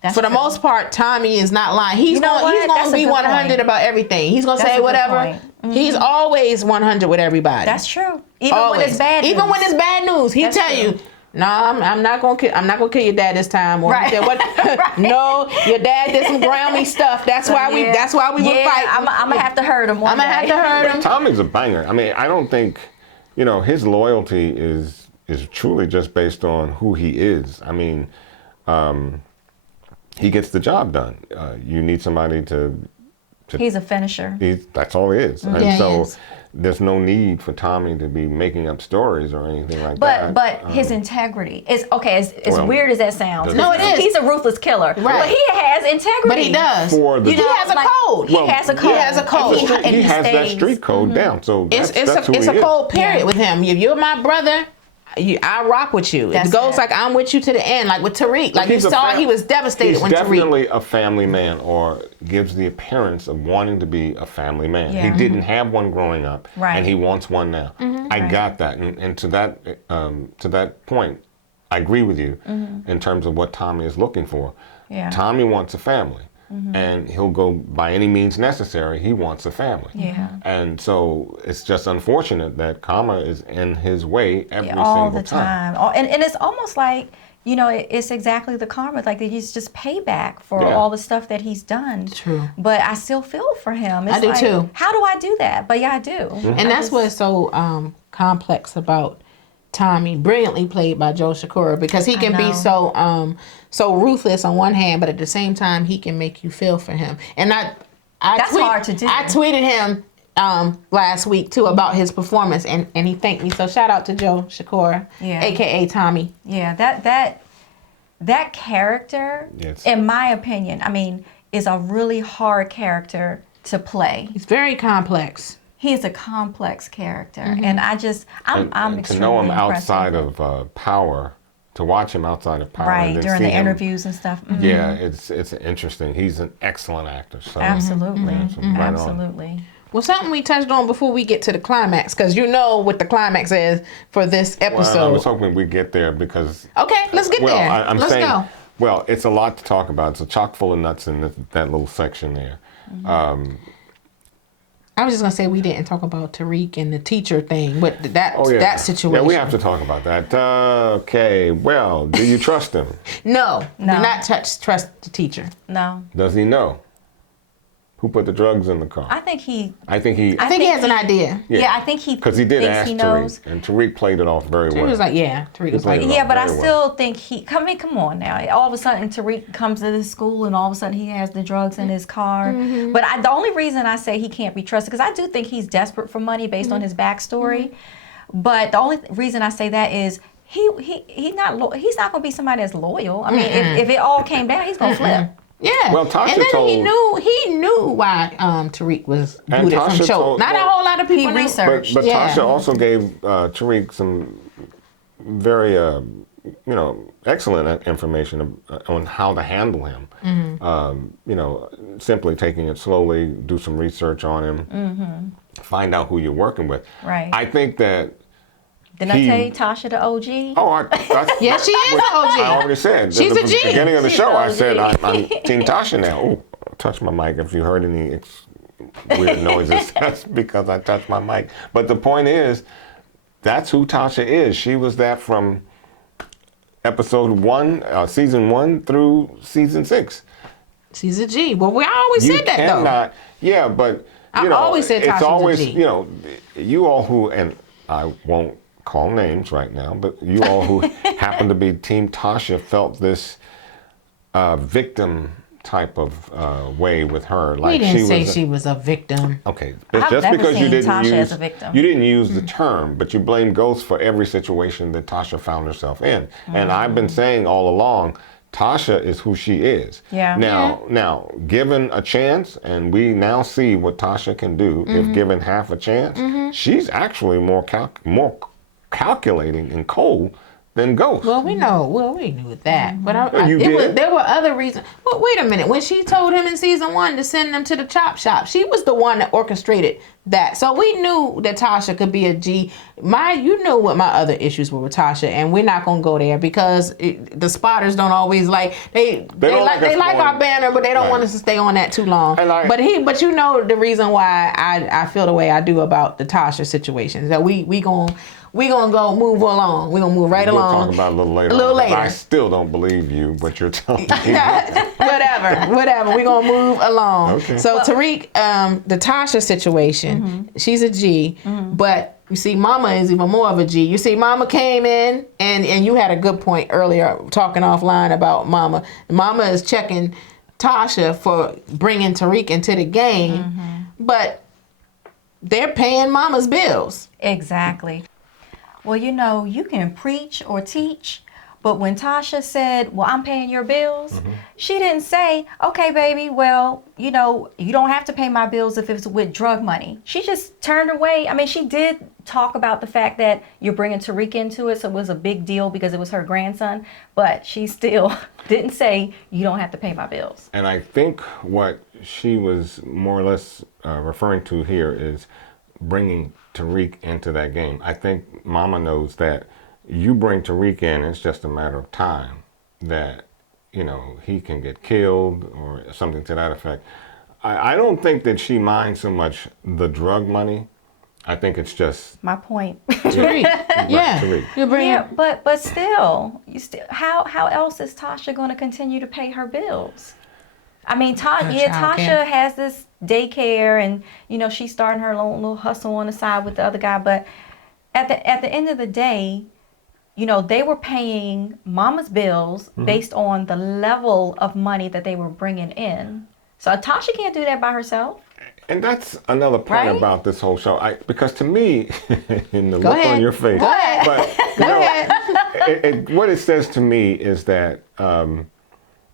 That's For the true. most part, Tommy is not lying. He's You know going what? to That's a be good 100 point. about everything. He's going to That's say a good whatever. point. He's always 100 with everybody. That's true. Even always. when it's bad Even news. when it's bad news, he That's tell true. you, "No, I'm not gonna kill your dad this time." Or Right. he said, "What? Right. No, your dad did some Grammy stuff. That's why we would fight. I'm gonna have to hurt him. I'm gonna have to hurt him." Tommy's a banger. I mean, I don't think, you know, his loyalty is truly just based on who he is. I mean, he gets the job done. You need somebody to. He's a finisher. That's all he is. And Yeah, he so is. there's no need for Tommy to be making up stories or anything like that. But his integrity is okay. As Well, weird as that sounds, No, it is. He's a ruthless killer. Right. But he has integrity. But he does. For the- he has a like, code. He has a code. He has a code. And he has that stays. street code down. So It's that's who it's he a is. cold period Yeah. with him. If you're my brother, I rock with you. That's it goes it. like I'm with you to the end. Like with Tariq. Like you He's a saw, fam- he was devastated He's when Tariq. definitely a family man, or gives the appearance of wanting to be a family man. Yeah. He didn't have one growing up, Right. and he wants one now. I got that, and to that point, I agree with you in terms of what Tommy is looking for. Yeah. Tommy wants a family, and he'll go by any means necessary. He wants a family. Yeah. And so it's just unfortunate that karma is in his way every all single the time. And it's almost like, you know, it's exactly the karma, like he's just payback for all the stuff that he's done. True. But I still feel for him. It's I do like, too. How do I do that? But yeah, I do. And that's what's so complex about Tommy, brilliantly played by Joe Sikora, because he can be so ruthless on one hand, but at the same time he can make you feel for him. And that's hard to do. I tweeted him last week too about his performance, and he thanked me. So shout out to Joe Sikora, aka Tommy. Yeah, that character, in my opinion, I mean, is a really hard character to play. He's very complex. He's a complex character, and I'm extremely to know him impressed outside with him. of power, to watch him outside of power, Right, and then during see the him, interviews and stuff. Mhm. Yeah, it's interesting. He's an excellent actor. So Absolutely, right on. absolutely. Well, something we touched on before we get to the climax, because you know what the climax is for this episode. Well, I was hoping we'd get there because. Okay, let's get there. I'm let's saying, go. Well, it's a lot to talk about. It's a chock full of nuts in that little section there. I was just gonna say we didn't talk about Tariq and the teacher thing, but that situation. Yeah, we have to talk about that. Okay, well, do you trust him? No, do not trust the teacher. No. Does he know who put the drugs in the car? I think he I think he has an idea. Yeah, I think he because he did thinks ask he knows. Tariq, and Tariq played it off very well. He was like, yeah. Tariq was like, Yeah, but I still think come on now. All of a sudden, Tariq comes to this school, and all of a sudden he has the drugs in his car. Mm-hmm. But the only reason I say he can't be trusted, because I do think he's desperate for money based on his backstory. But the only reason I say that is he's not going to be somebody that's loyal. I mean, if it all came down, he's going to flip. Yeah. Well, Tasha and then told, he knew why Tariq was booted from Tasha show. told- Not a whole lot of people knew. researched. But Yeah. Tasha also gave Tariq some very, excellent information on how to handle him. Simply taking it slowly, do some research on him, find out who you're working with. Right. I think that. Didn't I tell you Tasha the OG? Oh, Yeah, she is an OG. I already said. She's at a the G. beginning of the She's show, an I OG. said I'm Team Tasha now. Oh, touch my mic. If you heard any weird noises, that's because I touched my mic. But the point is, that's who Tasha is. She was that from episode 1, season 1 through season 6. She's a G. Well, I always said that though. Yeah, but I always said Tasha's it's always a G. You all who, and I won't call names right now, but you all who happen to be Team Tasha felt this victim type of way with her. Like We didn't say she was a victim. Okay, I've just never because you seen didn't Tasha use as a victim. you didn't use the term, but you blame Ghost for every situation that Tasha found herself in. And I've been saying all along, Tasha is who she is. Yeah. Now, given a chance, and we now see what Tasha can do if given half a chance, she's actually more calculating and cold than Ghost. Well, we knew that. But You did? there were other reasons. Well, wait a minute. When she told him in season 1 to send them to the chop shop, she was the one that orchestrated that. So we knew that Tasha could be a G. You know what my other issues were with Tasha, and we're not gonna go there because the spotters don't always like they like our banner, but they don't want us to stay on that too long. But you know the reason why I feel the way I do about the Tasha situation is that we gonna go move along. We're gonna move right along. We'll talk about it a little later. A little later. I still don't believe you, but you're telling me. Whatever. We're gonna move along. Okay. So Tariq, the Tasha situation, she's a G, but you see Mama is even more of a G. You see Mama came in, and you had a good point earlier talking offline about Mama. Mama is checking Tasha for bringing Tariq into the game, but they're paying Mama's bills. Exactly. Well, you can preach or teach, but when Tasha said, well, I'm paying your bills, she didn't say, okay, baby, well, you don't have to pay my bills if it's with drug money. She just turned away. I mean, she did talk about the fact that you're bringing Tariq into it, so it was a big deal because it was her grandson, but she still didn't say, you don't have to pay my bills. And I think what she was more or less referring to here is bringing Tariq into that game. I think Mama knows that you bring Tariq in, it's just a matter of time that he can get killed or something to that effect. I don't think that she minds so much the drug money. I think it's just My point. Tariq. Yeah. Tariq. You bring Yeah, but still, how else is Tasha going to continue to pay her bills? I mean, Tasha childcare. has this daycare, and she's starting her own little hustle on the side with the other guy. But at the end of the day, they were paying Mama's bills based on the level of money that they were bringing in. So Tasha can't do that by herself. And that's another point Right? about this whole show. Because to me, in the Go look ahead. on your face, Go ahead. but what it says to me is that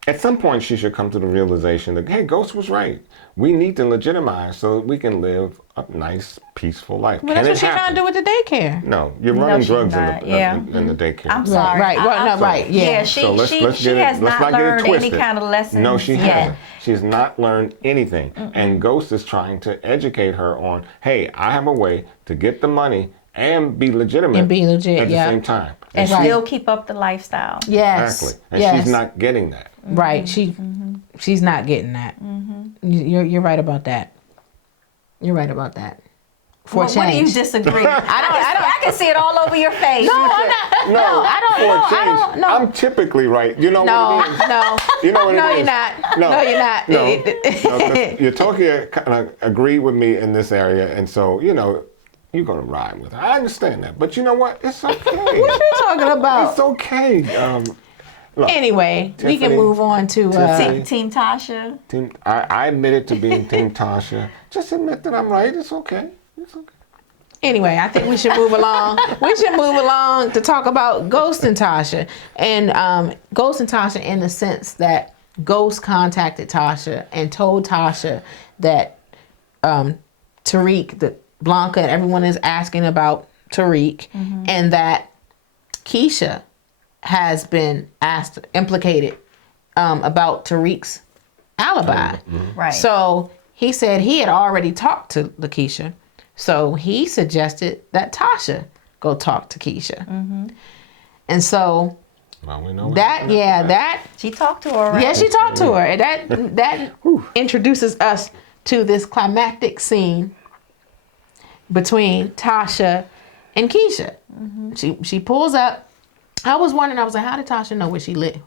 at some point she should come to the realization that, hey, Ghost was right. We need to legitimize so that we can live a nice, peaceful life. Well, Can that's what it she's trying happen? to do with the daycare. No, you're running she's drugs not. in the daycare. I'm sorry. Right. Well, no, right. Yeah. She So let's get it. has Let's not not get it learned any twisted. kind of lessons No, she yet. hasn't. She's not learned anything. And Ghost is trying to educate her on, hey, I have a way to get the money and be legitimate And be legit, at the yeah. same time. And Right. still keep up the lifestyle. Yes. Exactly. And yes. she's not getting that. Right. She's not getting that. You're right about that. You're right about that. For What do you change. disagree? I can see it all over your face. No, I'm not. No, I don't for know. a I change, don't know. I'm typically right. You know No, what it is? no. You know what No, it is? you're not. No, you're not. No, Utopia kind of agreed with me in this area, and so, you're going to ride with her. I understand that. But you know what? It's okay. What you talking about? It's okay. Look, Anyway, we can Tiffany, move on to Tiffany. Team Tasha. I admitted to being Team Tasha. Just admit that I'm right. It's okay. It's okay. Anyway, I think we should move along. We should move along to talk about Ghost and Tasha. And Ghost and Tasha in the sense that Ghost contacted Tasha and told Tasha that Tariq, that Blanca and everyone is asking about Tariq, and that Keisha has been implicated about Tariq's alibi. Right. So he said he had already talked to LaKeisha. So he suggested that Tasha go talk to Keisha. And so Well, we know that She talked to her, right? yeah, she talked to her. And that introduces us to this climactic scene between Tasha and Keisha. She pulls up. I was wondering, I was like, how did Tasha know where she lived?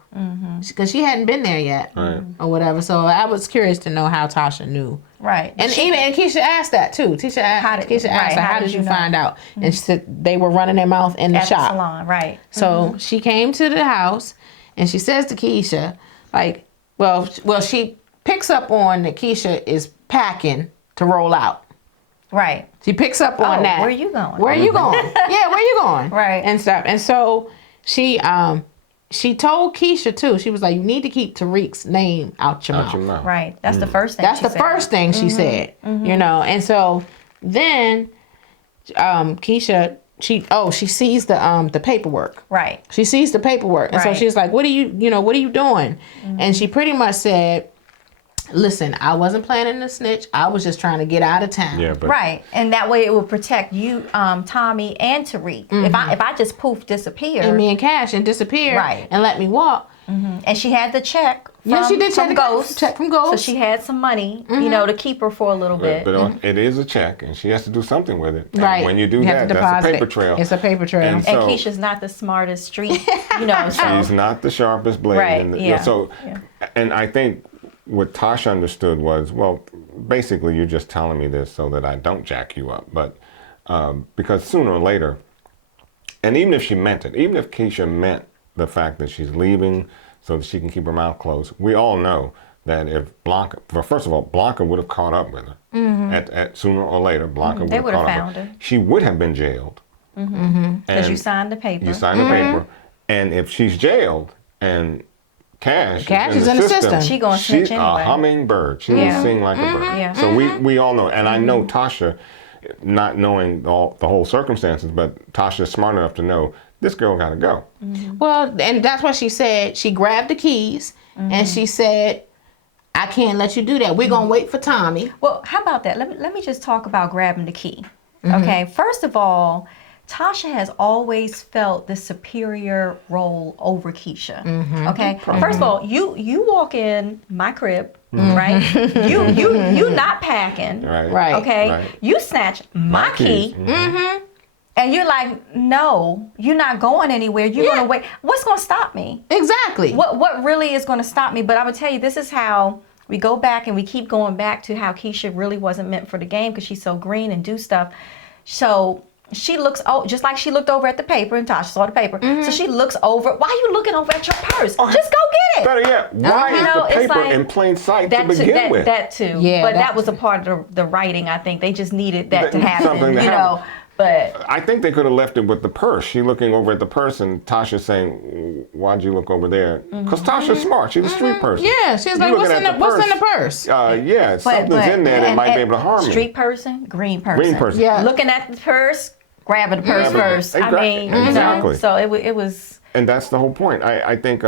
Because she hadn't been there yet or whatever. So I was curious to know how Tasha knew. Right. And Keisha asked that too. Keisha asked her, how did you find out? And she said they were running their mouth in the At shop. the salon, right. So she came to the house and she says to Keisha, like, well, she picks up on that Keisha is packing to roll out. Right. She picks up on that. Where you going? Where you going? Yeah, where you going? Right. And stuff. And so she told Keisha too. She was like, you need to keep Tariq's name out your mouth. Right. That's the first thing That's she the said. first thing she said. And so then Keisha, she sees the paperwork. Right. She sees the paperwork. And so Right. she's like, what are you doing? And she pretty much said, listen, I wasn't planning to snitch. I was just trying to get out of town. Yeah, but Right. And that way it will protect you, Tommy, and Tariq. If I just poof disappear. And me and Cash and disappear Right. and let me walk. And she had the check from, Yeah, she did from check Ghost. check from Ghost. So she had some money, to keep her for a little bit. But it is a check, and she has to do something with it. And Right. when you do have that, to that's a deposit paper it. trail. It's a paper trail. And And so- Keisha's not the smartest street, She's not the sharpest blade. Right, yeah. So, Yeah. and I think what Tasha understood was, well, basically you're just telling me this so that I don't jack you up. But because sooner or later, and even if she meant it, even if Keisha meant the fact that she's leaving so that she can keep her mouth closed, we all know that if Blanca, well, first of all, Blanca would have caught up with her. At sooner or later, Blanca They would have would have caught up found with her. She would have been jailed. Because you signed the paper. You signed the paper. And if she's jailed and Cash is in the system. She gonna snitch she's anyway. a hummingbird. She Yeah. will sing like a bird. Yeah. So we all know. And I know Tasha, not knowing the whole circumstances, but Tasha's smart enough to know this girl got to go. Well, and that's what she said. She grabbed the keys and she said, I can't let you do that. We're going to wait for Tommy. Well, how about that? Let me just talk about grabbing the key. Okay, first of all, Tasha has always felt the superior role over Keisha. Okay, first of all, you walk in my crib, right? You not packing, Right. okay? Right. You snatch my key. And you're like, no, you're not going anywhere. You're gonna wait. What's gonna stop me? Exactly. What really is gonna stop me? But I'm gonna tell you, this is how we go back and we keep going back to how Keisha really wasn't meant for the game because she's so green and do stuff. So she looks, just like she looked over at the paper and Tasha saw the paper. So she looks over. Why are you looking over at your purse? Just go get it. Better yet, why is the it's paper like- in plain sight to That begin with? That too. Yeah, but that that was a part of the writing. I think they just needed that to happen. Something to You happen. know. But I think they could have left it with the purse. She looking over at the purse and Tasha saying, why'd you look over there? Because Tasha's smart. She's a street person. Yeah, she's like, You what's looking in at the purse? Yeah, something's in there that might be able to harm street you. person, green person. Green person. Yeah. Looking at the purse, grabbing the purse first. I mean, Exactly. so it was. And that's the whole point. I think,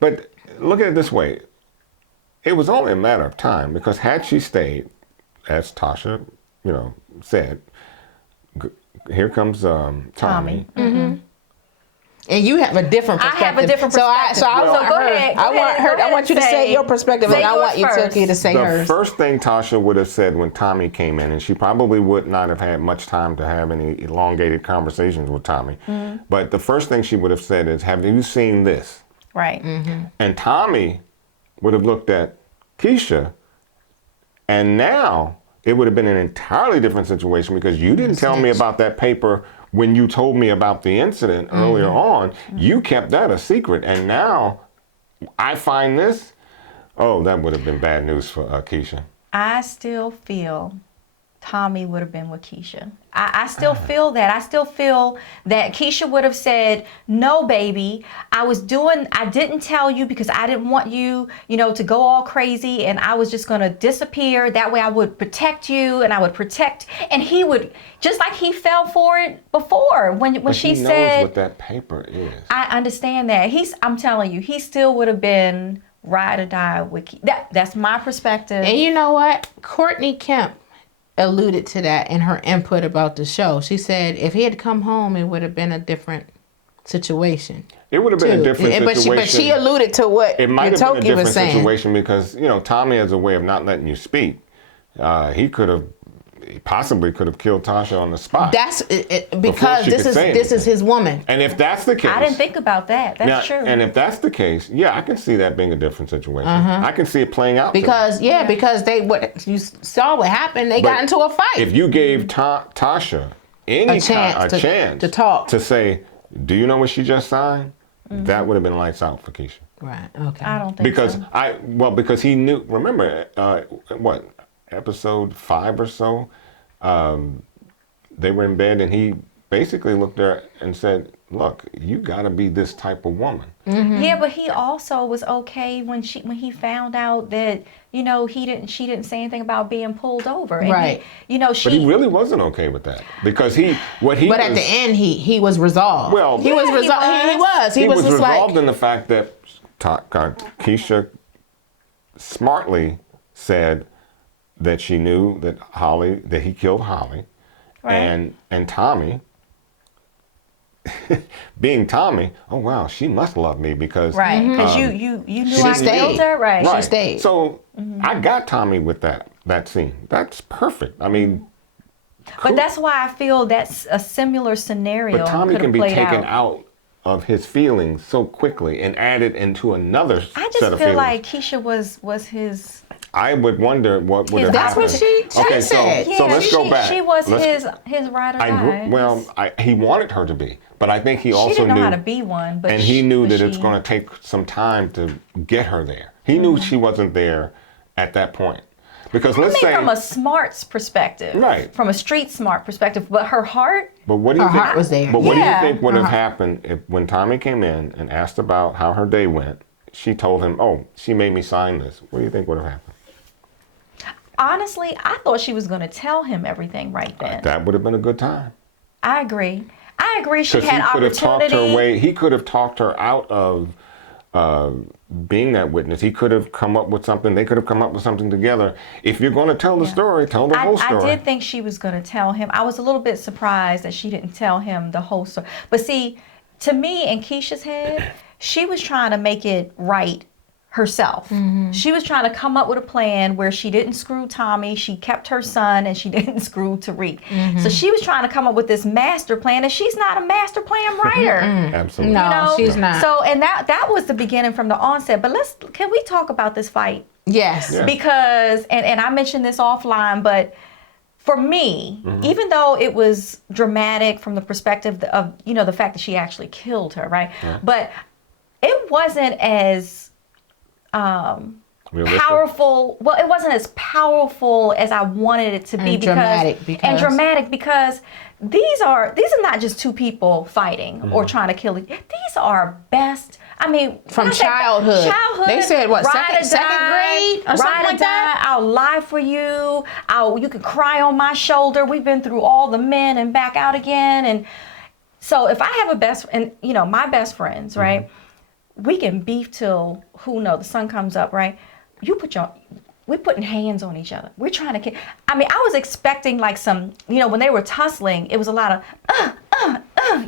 but look at it this way. It was only a matter of time because had she stayed, as Tasha, said, here comes Tommy. And you have a different I perspective. have a different perspective. So I want go her. ahead, go I want ahead, her. go I want you to ahead say and your perspective, and I yours want you first. Tookie to say The hers. first thing Tasha would have said when Tommy came in, and she probably would not have had much time to have any elongated conversations with Tommy, but the first thing she would have said is, have you seen this? Right. And Tommy would have looked at Keisha, and now it would have been an entirely different situation because you didn't tell me about that paper when you told me about the incident earlier on. You kept that a secret, and now I find this. Oh, that would have been bad news for Keisha. I still feel Tommy would have been with Keisha. I still feel that. I still feel that Keisha would have said, no, baby, I didn't tell you because I didn't want you, to go all crazy and I was just going to disappear. That way I would protect you and I would protect. And he would, just like he fell for it before when But she he knows said. what that paper is. I understand that. I'm telling you, he still would have been ride or die with that's my perspective. And you know what? Courtney Kemp alluded to that in her input about the show. She said if he had come home, it would have been a different situation. It would have been a too. different But situation. she alluded to what It might have been a Toki different was saying. situation because, Tommy has a way of not letting you speak. He possibly could have killed Tasha on the spot. That's because she could say this is anything. his woman. And if that's the case, I didn't think about that. That's true. And if that's the case, yeah, I can see that being a different situation. I can see it playing out. Because you saw what happened. They got into a fight. If you gave Tasha any chance to talk, to say, "Do you know what she just signed?" That would have been lights out for Keisha. right? Okay. I don't think Because so. because he knew. Remember, episode 5 or so, they were in bed and he basically looked there and said, "Look, you got to be this type of woman." Yeah, but he also was okay when he found out that she didn't say anything about being pulled over. And Right. But he really wasn't okay with that because But at the end, he was resolved. Well, he was Yeah, he resolved. was. He was just resolved like in the fact that Keisha smartly said that she knew that he killed Holly, Right. and Tommy, being Tommy, oh wow, she must love me because Right, because you knew I stayed. killed her, right? She stayed. So I got Tommy with that scene. That's perfect. I mean, But that's why I feel that's a similar scenario. but Tommy could can have be played taken out of his feelings so quickly and added into another I set just of feel feelings. like Keisha was his. I would wonder what would have That's happened. what she Okay, said. so let's go back. She was Let's- his ride or die. he wanted her to be, but I think he she also didn't know knew, how to be one, but and he knew but that it's she- going to take some time to get her there. He knew she wasn't there at that point, because let's say, from a smarts perspective, Right. From a street smart perspective, but her heart. but what do you Her think? heart was there. But what do you Yeah. think would have happened if, when Tommy came in and asked about how her day went, she told him, "Oh, she made me sign this." What do you think would have happened? Honestly, I thought she was going to tell him everything right then. That would have been a good time. I agree. She Because had he could have talked her opportunity. away. He could have talked her out of being that witness. He could have come up with something. They could have come up with something together. If you're going to tell the story, tell the whole story. I did think she was going to tell him. I was a little bit surprised that she didn't tell him the whole story. But see, to me, in Keisha's head, she was trying to make it right herself. She was trying to come up with a plan where she didn't screw Tommy, she kept her son, and she didn't screw Tariq. So she was trying to come up with this master plan, and she's not a master plan writer. Absolutely. No, she's not. So, and that was the beginning from the onset. But can we talk about this fight? Yes. Yeah. Because, and I mentioned this offline, but for me, even though it was dramatic from the perspective of, the fact that she actually killed her, right? Yeah. But it wasn't as Realistic. powerful. Well, it wasn't as powerful as I wanted it to be, And dramatic because these are not just two people fighting or trying to kill each. These are best. I mean, from childhood. They said what, second grade or something like that? I'll lie for you. You can cry on my shoulder. We've been through all the men and back out again. And so if I have my best friends, right? We can beef till the sun comes up, right? We're putting hands on each other. We're trying to kill. I mean, I was expecting like some, when they were tussling, it was a lot of,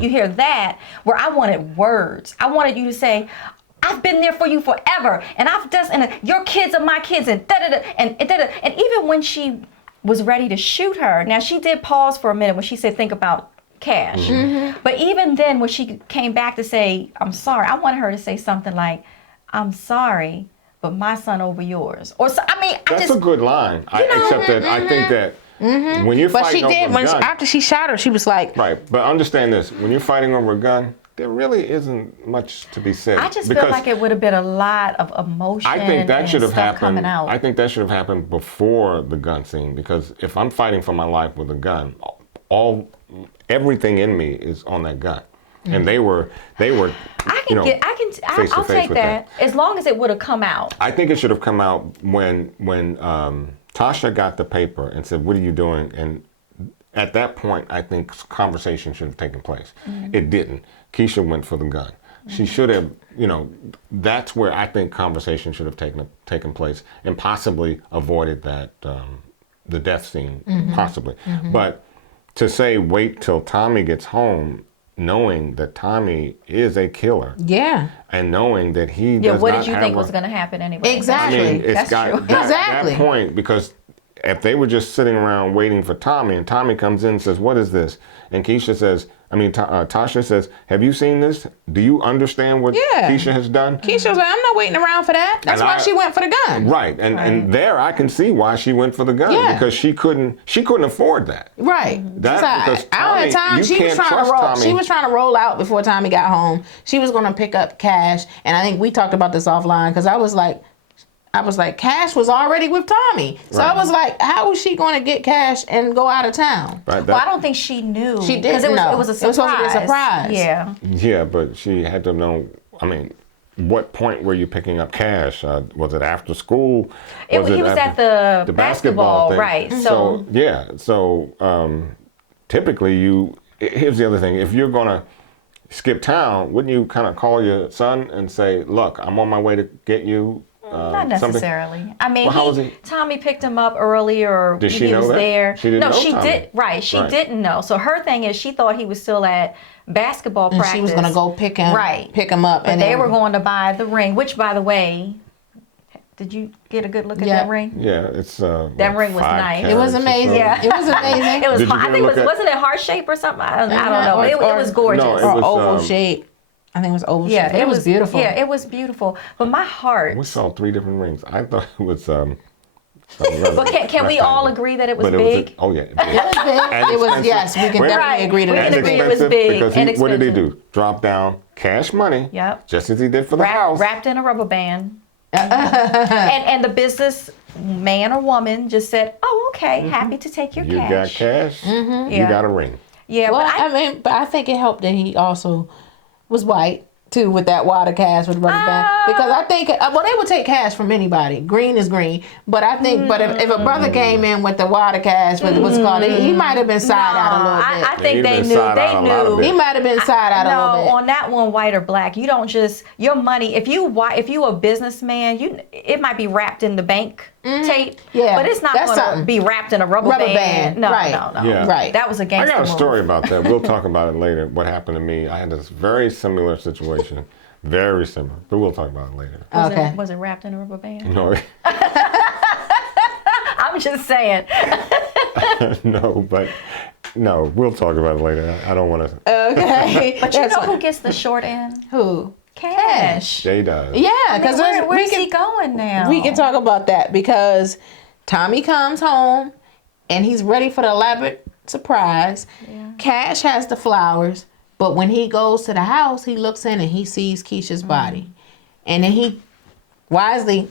you hear that, where I wanted words. I wanted you to say, I've been there for you forever, and your kids are my kids, and da-da-da, and da-da. And even when she was ready to shoot her, now she did pause for a minute when she said, think about cash. But even then, when she came back to say, I'm sorry, I wanted her to say something like, I'm sorry, but my son over yours. Or so, That's a good line. Except that I think that when you're fighting over a gun, after she shot her, she was like, right. But understand this: when you're fighting over a gun, there really isn't much to be said. I just feel like it would have been a lot of emotion. I think that should have happened. Coming out. I think that should have happened before the gun scene, because if I'm fighting for my life with a gun, everything in me is on that gun. And they were I'll take that as long as it would have come out. I think it should have come out when Tasha got the paper and said, what are you doing? And at that point, I think conversation should have taken place. It didn't. Keisha went for the gun. She should have, that's where I think conversation should have taken place and possibly avoided that, the death scene, possibly. But to say wait till Tommy gets home, knowing that Tommy is a killer. Yeah. And knowing that he does not what did you think was going to happen anyway? Exactly. I mean, it's That's got true. that point, because if they were just sitting around waiting for Tommy, and Tommy comes in and says, what is this? And Keisha says, Tasha says, have you seen this? Do you understand what Keisha has done? Keisha was like, I'm not waiting around for that. That's why she went for the gun. Right. And there I can see why she went for the gun, because she couldn't afford that. Right. Because I don't have time. She was trying to roll out before Tommy got home. She was going to pick up cash. And I think we talked about this offline, because I was like, Cash was already with Tommy. So I was like, how was she going to get Cash and go out of town? Right. Well, I don't think she knew. She didn't know. It was a surprise. It was supposed to be a surprise. Yeah. Yeah, but she had to know, what point were you picking up Cash? Was it after school? He was at the basketball thing? Right. So typically here's the other thing. If you're going to skip town, wouldn't you kind of call your son and say, look, I'm on my way to get you? Not necessarily. Something? I mean, Tommy picked him up earlier. Did she know that? There. She didn't know she Tommy. did. Right. She didn't know. So her thing is, she thought he was still at basketball practice. She was going to go pick him up. But they were going to buy the ring, which, by the way, did you get a good look at that ring? Yeah, it's that ring was nice. It was amazing. Yeah, it was amazing. It was. I think wasn't it heart shape or something? I don't know. It was gorgeous. No, it was oval shape. I think it was oval shape. It was beautiful. Yeah, it was beautiful. But my heart. We saw 3 different rings. I thought it was. But can we all agree that it was big? It was big. It was big. It was, yes, we can definitely agree to that. We can agree it was big. Because what did he do? Drop down cash money. Yep. Just as he did for the house. Wrapped in a rubber band. and the business man or woman just said, oh, okay, happy to take your cash. You got cash, you got a ring. Yeah, well, but I think it helped that he also was white. too with that water cash with rubber band, because I think well they would take cash from anybody. Green is green, but I think but if a brother came in with the water cash with what's called, he might have been side out a little bit. I think they He'd been knew. side out a lot of They it. He knew. might have been side out a little No, bit. on that one, white or black, you don't just your money. If you a businessman, it might be wrapped in the bank tape. Yeah, but it's not that's going to something. be wrapped in a rubber band. No, right. no. Yeah. Right. That was a I gangster got a move. story about that. We'll talk about it later. What happened to me? I had this very similar situation, very similar, but we'll talk about it later. Okay. Was it wrapped in a rubber band? No, I'm just saying. no, we'll talk about it later. I don't want to. Okay. But you That's know fine. who gets the short end? Who? Cash. Jay does. Yeah, I mean, because where's he going now? We can talk about that because Tommy comes home and he's ready for the elaborate surprise. Yeah. Cash has the flowers, but when he goes to the house, he looks in and he sees Keisha's body. And then he wisely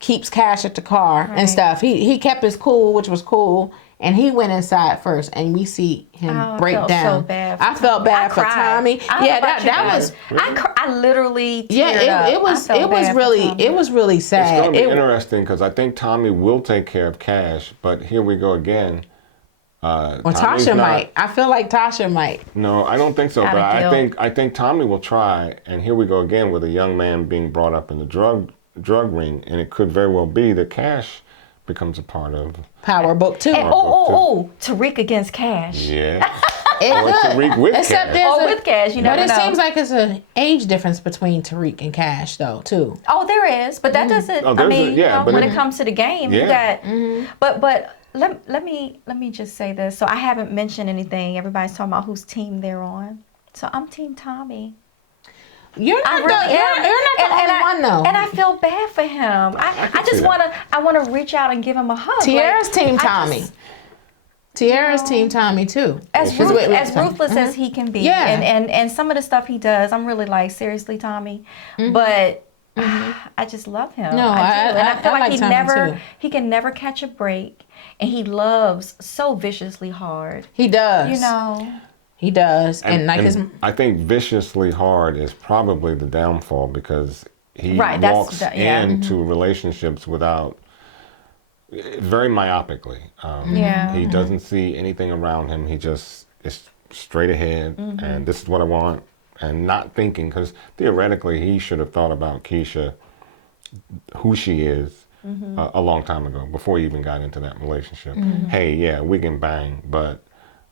keeps Cash at the car and stuff. He kept his cool, which was cool. And he went inside first, and we see him break I felt down. so bad for I felt bad I for cried. Tommy. I don't know Yeah, about you that guys. was. I literally teared Yeah, up. it was. I felt It was bad for really. Tommy. It was really It's sad. going to be interesting because I think Tommy will take care of Cash, but here we go again. Well, Tommy's Tasha not- might. I feel like Tasha might. No, I don't think so. Out But of guilt. I think Tommy will try. And here we go again with a young man being brought up in the drug ring, and it could very well be that Cash becomes a part of. Power book too. And Tariq against Cash. Yeah. It Or could. Tariq with Except Cash. there's Or with Cash, you but never it know. seems like it's an age difference between Tariq and Cash, though, too. Oh, there is, but that doesn't. Oh, I there's mean, but when it comes to the game, you Yeah. got. But let me just say this. So I haven't mentioned anything. Everybody's talking about whose team they're on. So I'm Team Tommy. You're not the, you're not the only one, though. And I feel bad for him. I just see that. want to reach out and give him a hug. Tiara's Team I Tommy. just- Tiara's Team Tommy, too. As Is what- ruthless as he can be, Yeah. and some of the stuff he does, I'm really like, seriously, Tommy. But I just love him. No, I do. And I feel I like like he can never catch a break, and he loves so viciously hard. He does. You know. He does. And like his. I think viciously hard is probably the downfall because he Right, that's walks yeah. into relationships without very myopically. Yeah. He doesn't see anything around him. He just is straight ahead, and this is what I want, and not thinking because theoretically he should have thought about Keisha, who she is, a long time ago before he even got into that relationship. Hey, yeah, we can bang, but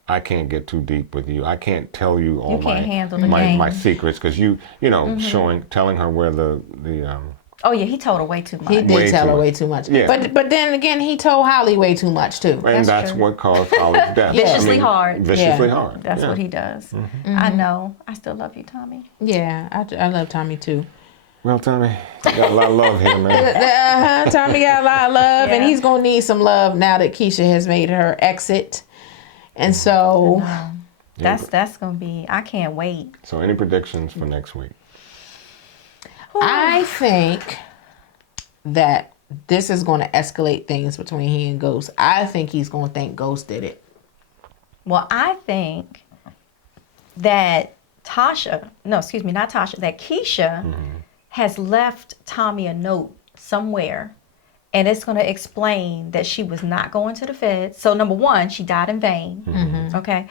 I can't get too deep with you. I can't tell you all can't handle the my game. secrets because you know, telling her where the Oh yeah, he told her way too much. He Way did tell too her much. way too much. Yeah. But then again, he told Holly way too much, too. and That's that's true. what caused Holly's death. Viciously hard. Viciously Yeah. hard. That's yeah. what he does. I know. I still love you, Tommy. Yeah, I love Tommy, too. Well, Tommy, you got a lot of love here, man. Tommy got a lot of love, and Yeah. he's going to need some love now that Keisha has made her exit. And so, That's gonna be. I can't wait. So, any predictions for next week? I think that this is going to escalate things between he and Ghost. I think he's going to think Ghost did it. Well, I think that not Tasha, that Keisha has left Tommy a note somewhere, and it's going to explain that she was not going to the feds. So number one, she died in vain. Okay.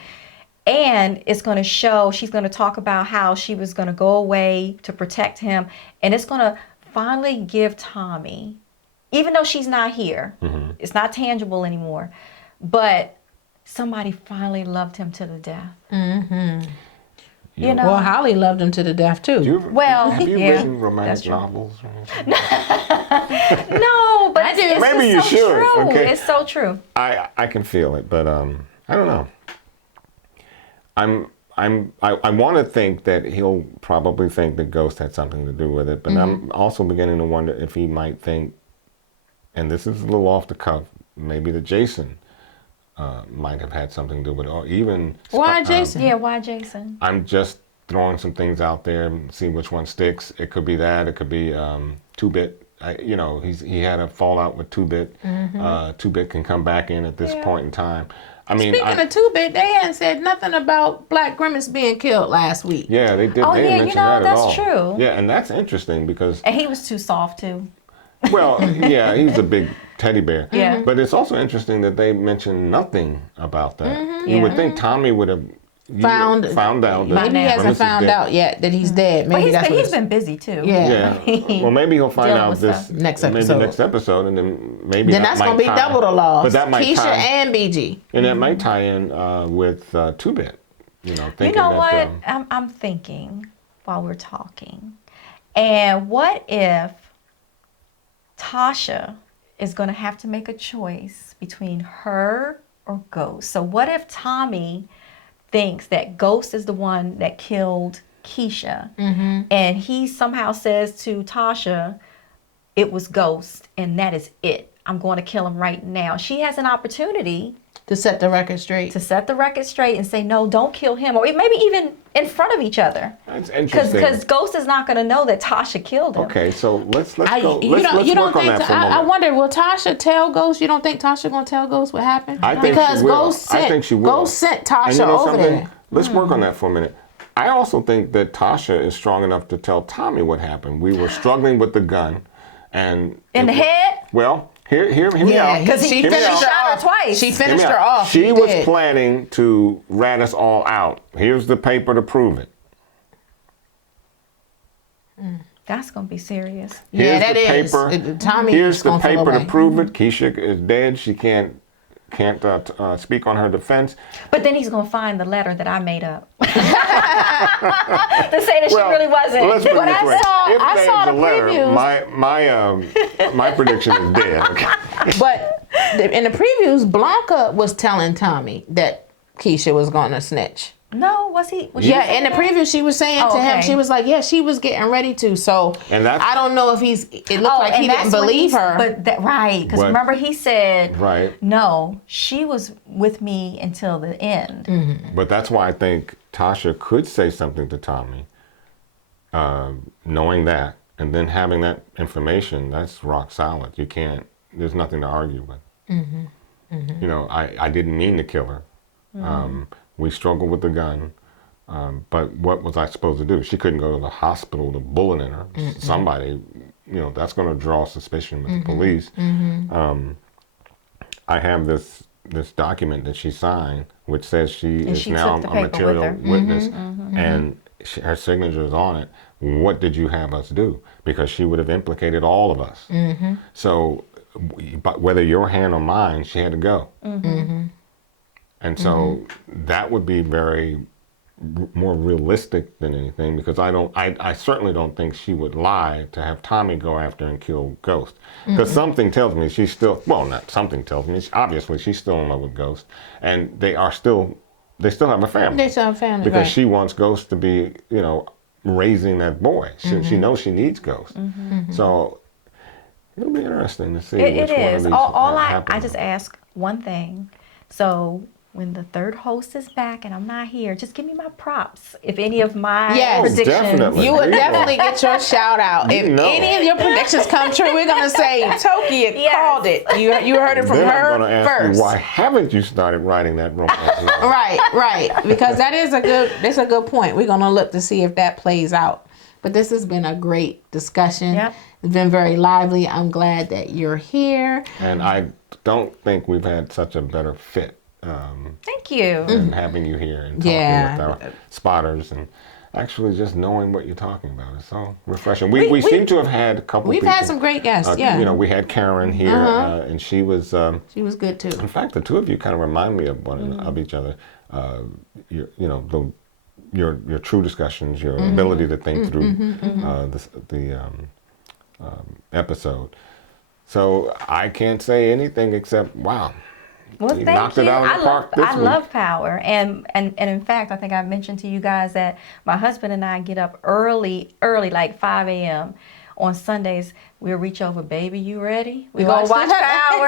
And it's going to show, she's going to talk about how she was going to go away to protect him. And it's going to finally give Tommy, even though she's not here, it's not tangible anymore, but somebody finally loved him to the death. You know? Well, Holly loved him to the death, too. Have you yeah, written romantic that's true. novels? No, but it's Maybe just you so should, true. okay? It's so true. I can feel it, but I don't know. I want to think that he'll probably think that Ghost had something to do with it, but I'm also beginning to wonder if he might think, and this is a little off the cuff, maybe that Jason might have had something to do with it, or even Why Jason? Yeah, why Jason? I'm just throwing some things out there, see which one sticks. It could be that. It could be 2-Bit. He had a fallout with 2-Bit. 2-Bit can come back in at this point in time. I mean, Speaking of two-bit, they hadn't said nothing about Black Grimace being killed last week. yeah, they did. Oh, they didn't yeah, mention that at that's all. true. Yeah, and that's interesting because, And he was too soft too. well, yeah, he's a big teddy bear. Yeah. But it's also interesting that they mentioned nothing about that. You Yeah. would think Tommy would have Found out that Maybe he hasn't Grimace is found dead. out yet that he's dead. But Maybe that's what he's it's- been busy too. Yeah. Yeah. Well, maybe he'll find Dealing out with this stuff. Next maybe episode. next episode, and then maybe Then that that's might gonna be tie- double the loss. But that might Keisha tie, and BG. and that might tie in with Two Bit. You know, You thinking know that. what? I'm thinking while we're talking. And what if Tasha is going to have to make a choice between her or Ghost? So what if Tommy thinks that Ghost is the one that killed Keisha, and he somehow says to Tasha, it was Ghost, and that is it. I'm going to kill him right now. She has an opportunity To set the record straight. to set the record straight and say, no, don't kill him. Or maybe even in front of each other. That's interesting. Because Ghost is not going to know that Tasha killed him. Okay, so let's go. You Let's don't work on think? that for a I moment. wonder, will Tasha tell Ghost? You don't think Tasha gonna tell Ghost what happened? I think because she will. Ghost sent, I think she will. Ghost sent Tasha And you know over something? there. Let's work on that for a minute. I also think that Tasha is strong enough to tell Tommy what happened. We were struggling with the gun, and In the head? Well, hear me Yeah, out. because she Hear me finished out. her Shot her off. twice. She Hear Hear me finished her out. off. She was did. planning to rat us all out. Here's the paper to prove it. That's going to be serious. Yeah, Here's that the is. paper. Tommy Here's is the gonna feel paper to away. prove it. Keisha is dead. She can't speak on her defense. But then he's going to find the letter that I made up. To say that she really wasn't. Let's put it But this I way. saw- If I there's saw a the letter, previews. my prediction is dead. Okay. But in the previews, Blanca was telling Tommy that Keisha was gonna snitch. No, was he? Was Yeah, she in the saying preview, she was saying Oh, to him, okay. she was like, yeah, she was getting ready to. So And that's- I don't know if it looked like and he that's didn't when believe he's- her. But right, because But- remember he said, Right. no, she was with me until the end. But that's why I think Tasha could say something to Tommy, knowing that, and then having that information, that's rock solid. You can't, there's nothing to argue with. You know, I didn't mean to kill her. We struggled with the gun. But what was I supposed to do? She couldn't go to the hospital with a bullet in her. Somebody, you know, that's going to draw suspicion with the police. I have this document that she signed, which says she is she now took the a paper with material her. witness, and her signature is on it. What did you have us do? Because she would have implicated all of us. So, but whether your hand or mine, she had to go. And so that would be very more realistic than anything, because I certainly don't think she would lie to have Tommy go after and kill Ghost. Because something tells me she's still, well, not something tells me, obviously she's still in love with Ghost, and they still have a family. They still have a family, Because right. she wants Ghost to be, you know, raising that boy. She knows she needs Ghost. So it'll be interesting to see It which one of is. these All I happens. just ask one thing. So when the third host is back and I'm not here, just give me my props. If any of my Yes. predictions. Definitely. You would Yeah. definitely get your shout out. If know. any of your predictions come true, we're gonna say Toki Yes. called it. You heard it from Then her I'm going to ask first. you, why haven't you started writing that romance novel? Right. Because that's a good point. We're gonna look to see if that plays out. But this has been a great discussion. Yep. It's been very lively. I'm glad that you're here. And I don't think we've had such a better fit Thank you. than having you here and talking Yeah. with our spotters and actually just knowing what you're talking about. It's so refreshing. We seem to have had a couple We've people. had some great guests. Yeah. You know, we had Karen here, and she was. She was good too. In fact, the two of you kind of remind me of of each other. Your true discussions, your ability to think through the episode. So I can't say anything except wow. Well, You thank knocked it you. out of the park this I week. love power, and in fact, I think I mentioned to you guys that my husband and I get up early, like 5 a.m. On Sundays. We'll reach over, baby, you ready? We gonna watch Power.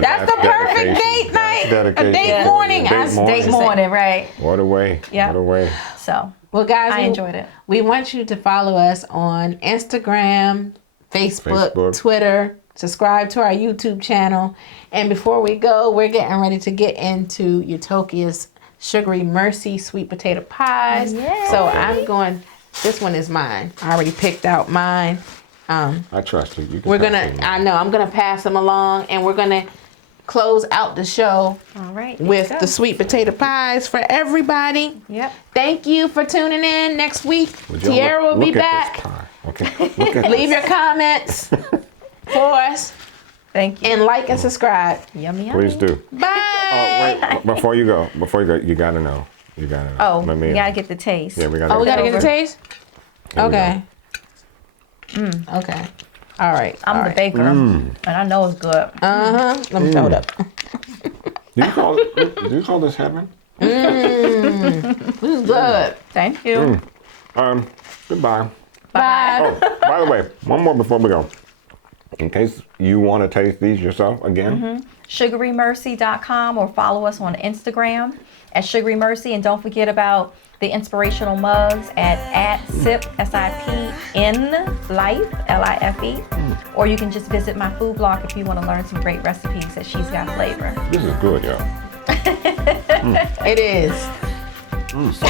That's the perfect dedication. date night. That's dedication. A date Yeah. morning. Date I was morning. Date saying. morning, right? What a way! Yeah. What a way! So Well, guys, I enjoyed it. We want you to follow us on Instagram, Facebook, Facebook. Twitter, subscribe to our YouTube channel. And before we go, we're getting ready to get into Utopia's Sugary Mercy sweet potato pies. Yay. So I'm going, this one is mine. I already picked out mine. I trust you. You can We're pass gonna, it along. I know, I'm gonna pass them along, and we're gonna close out the show All right. with let's the go. sweet potato pies for everybody. Yep. Thank you for tuning in. Next week, Would y'all Tierra will be look at back. this pie. Okay. Look at Leave this. your comments for us Thank you. and like and subscribe. Yummy, yummy. Please do. Bye. Oh, wait. Before you go, you gotta know. You gotta know. Oh, Let me- you gotta get the taste. Yeah, we gotta. Oh, we gotta get the over. taste? Here we Okay. Okay. All right. I'm all the right. baker, and I know it's good. Let me throw it up. Do you call this heaven? This is good. Thank you. Goodbye. Bye. Oh, by the way, one more before we go. In case you want to taste these yourself again. SugaryMercy.com or follow us on Instagram at Sugary Mercy, and don't forget about the inspirational mugs at SIP SIPN Life LIFE, or you can just visit my food blog if you want to learn some great recipes that She's Got Flavor. This is good, yo. It is.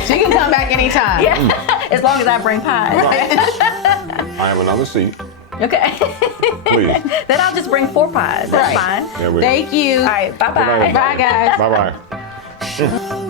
She can come back anytime. Yeah, as long as I bring pies. I have another seat, Okay. please. Then I'll just bring 4 pies. That's Right. fine. There we go. Thank you. All right. Bye Good night, bye. Bye, guys. Bye bye.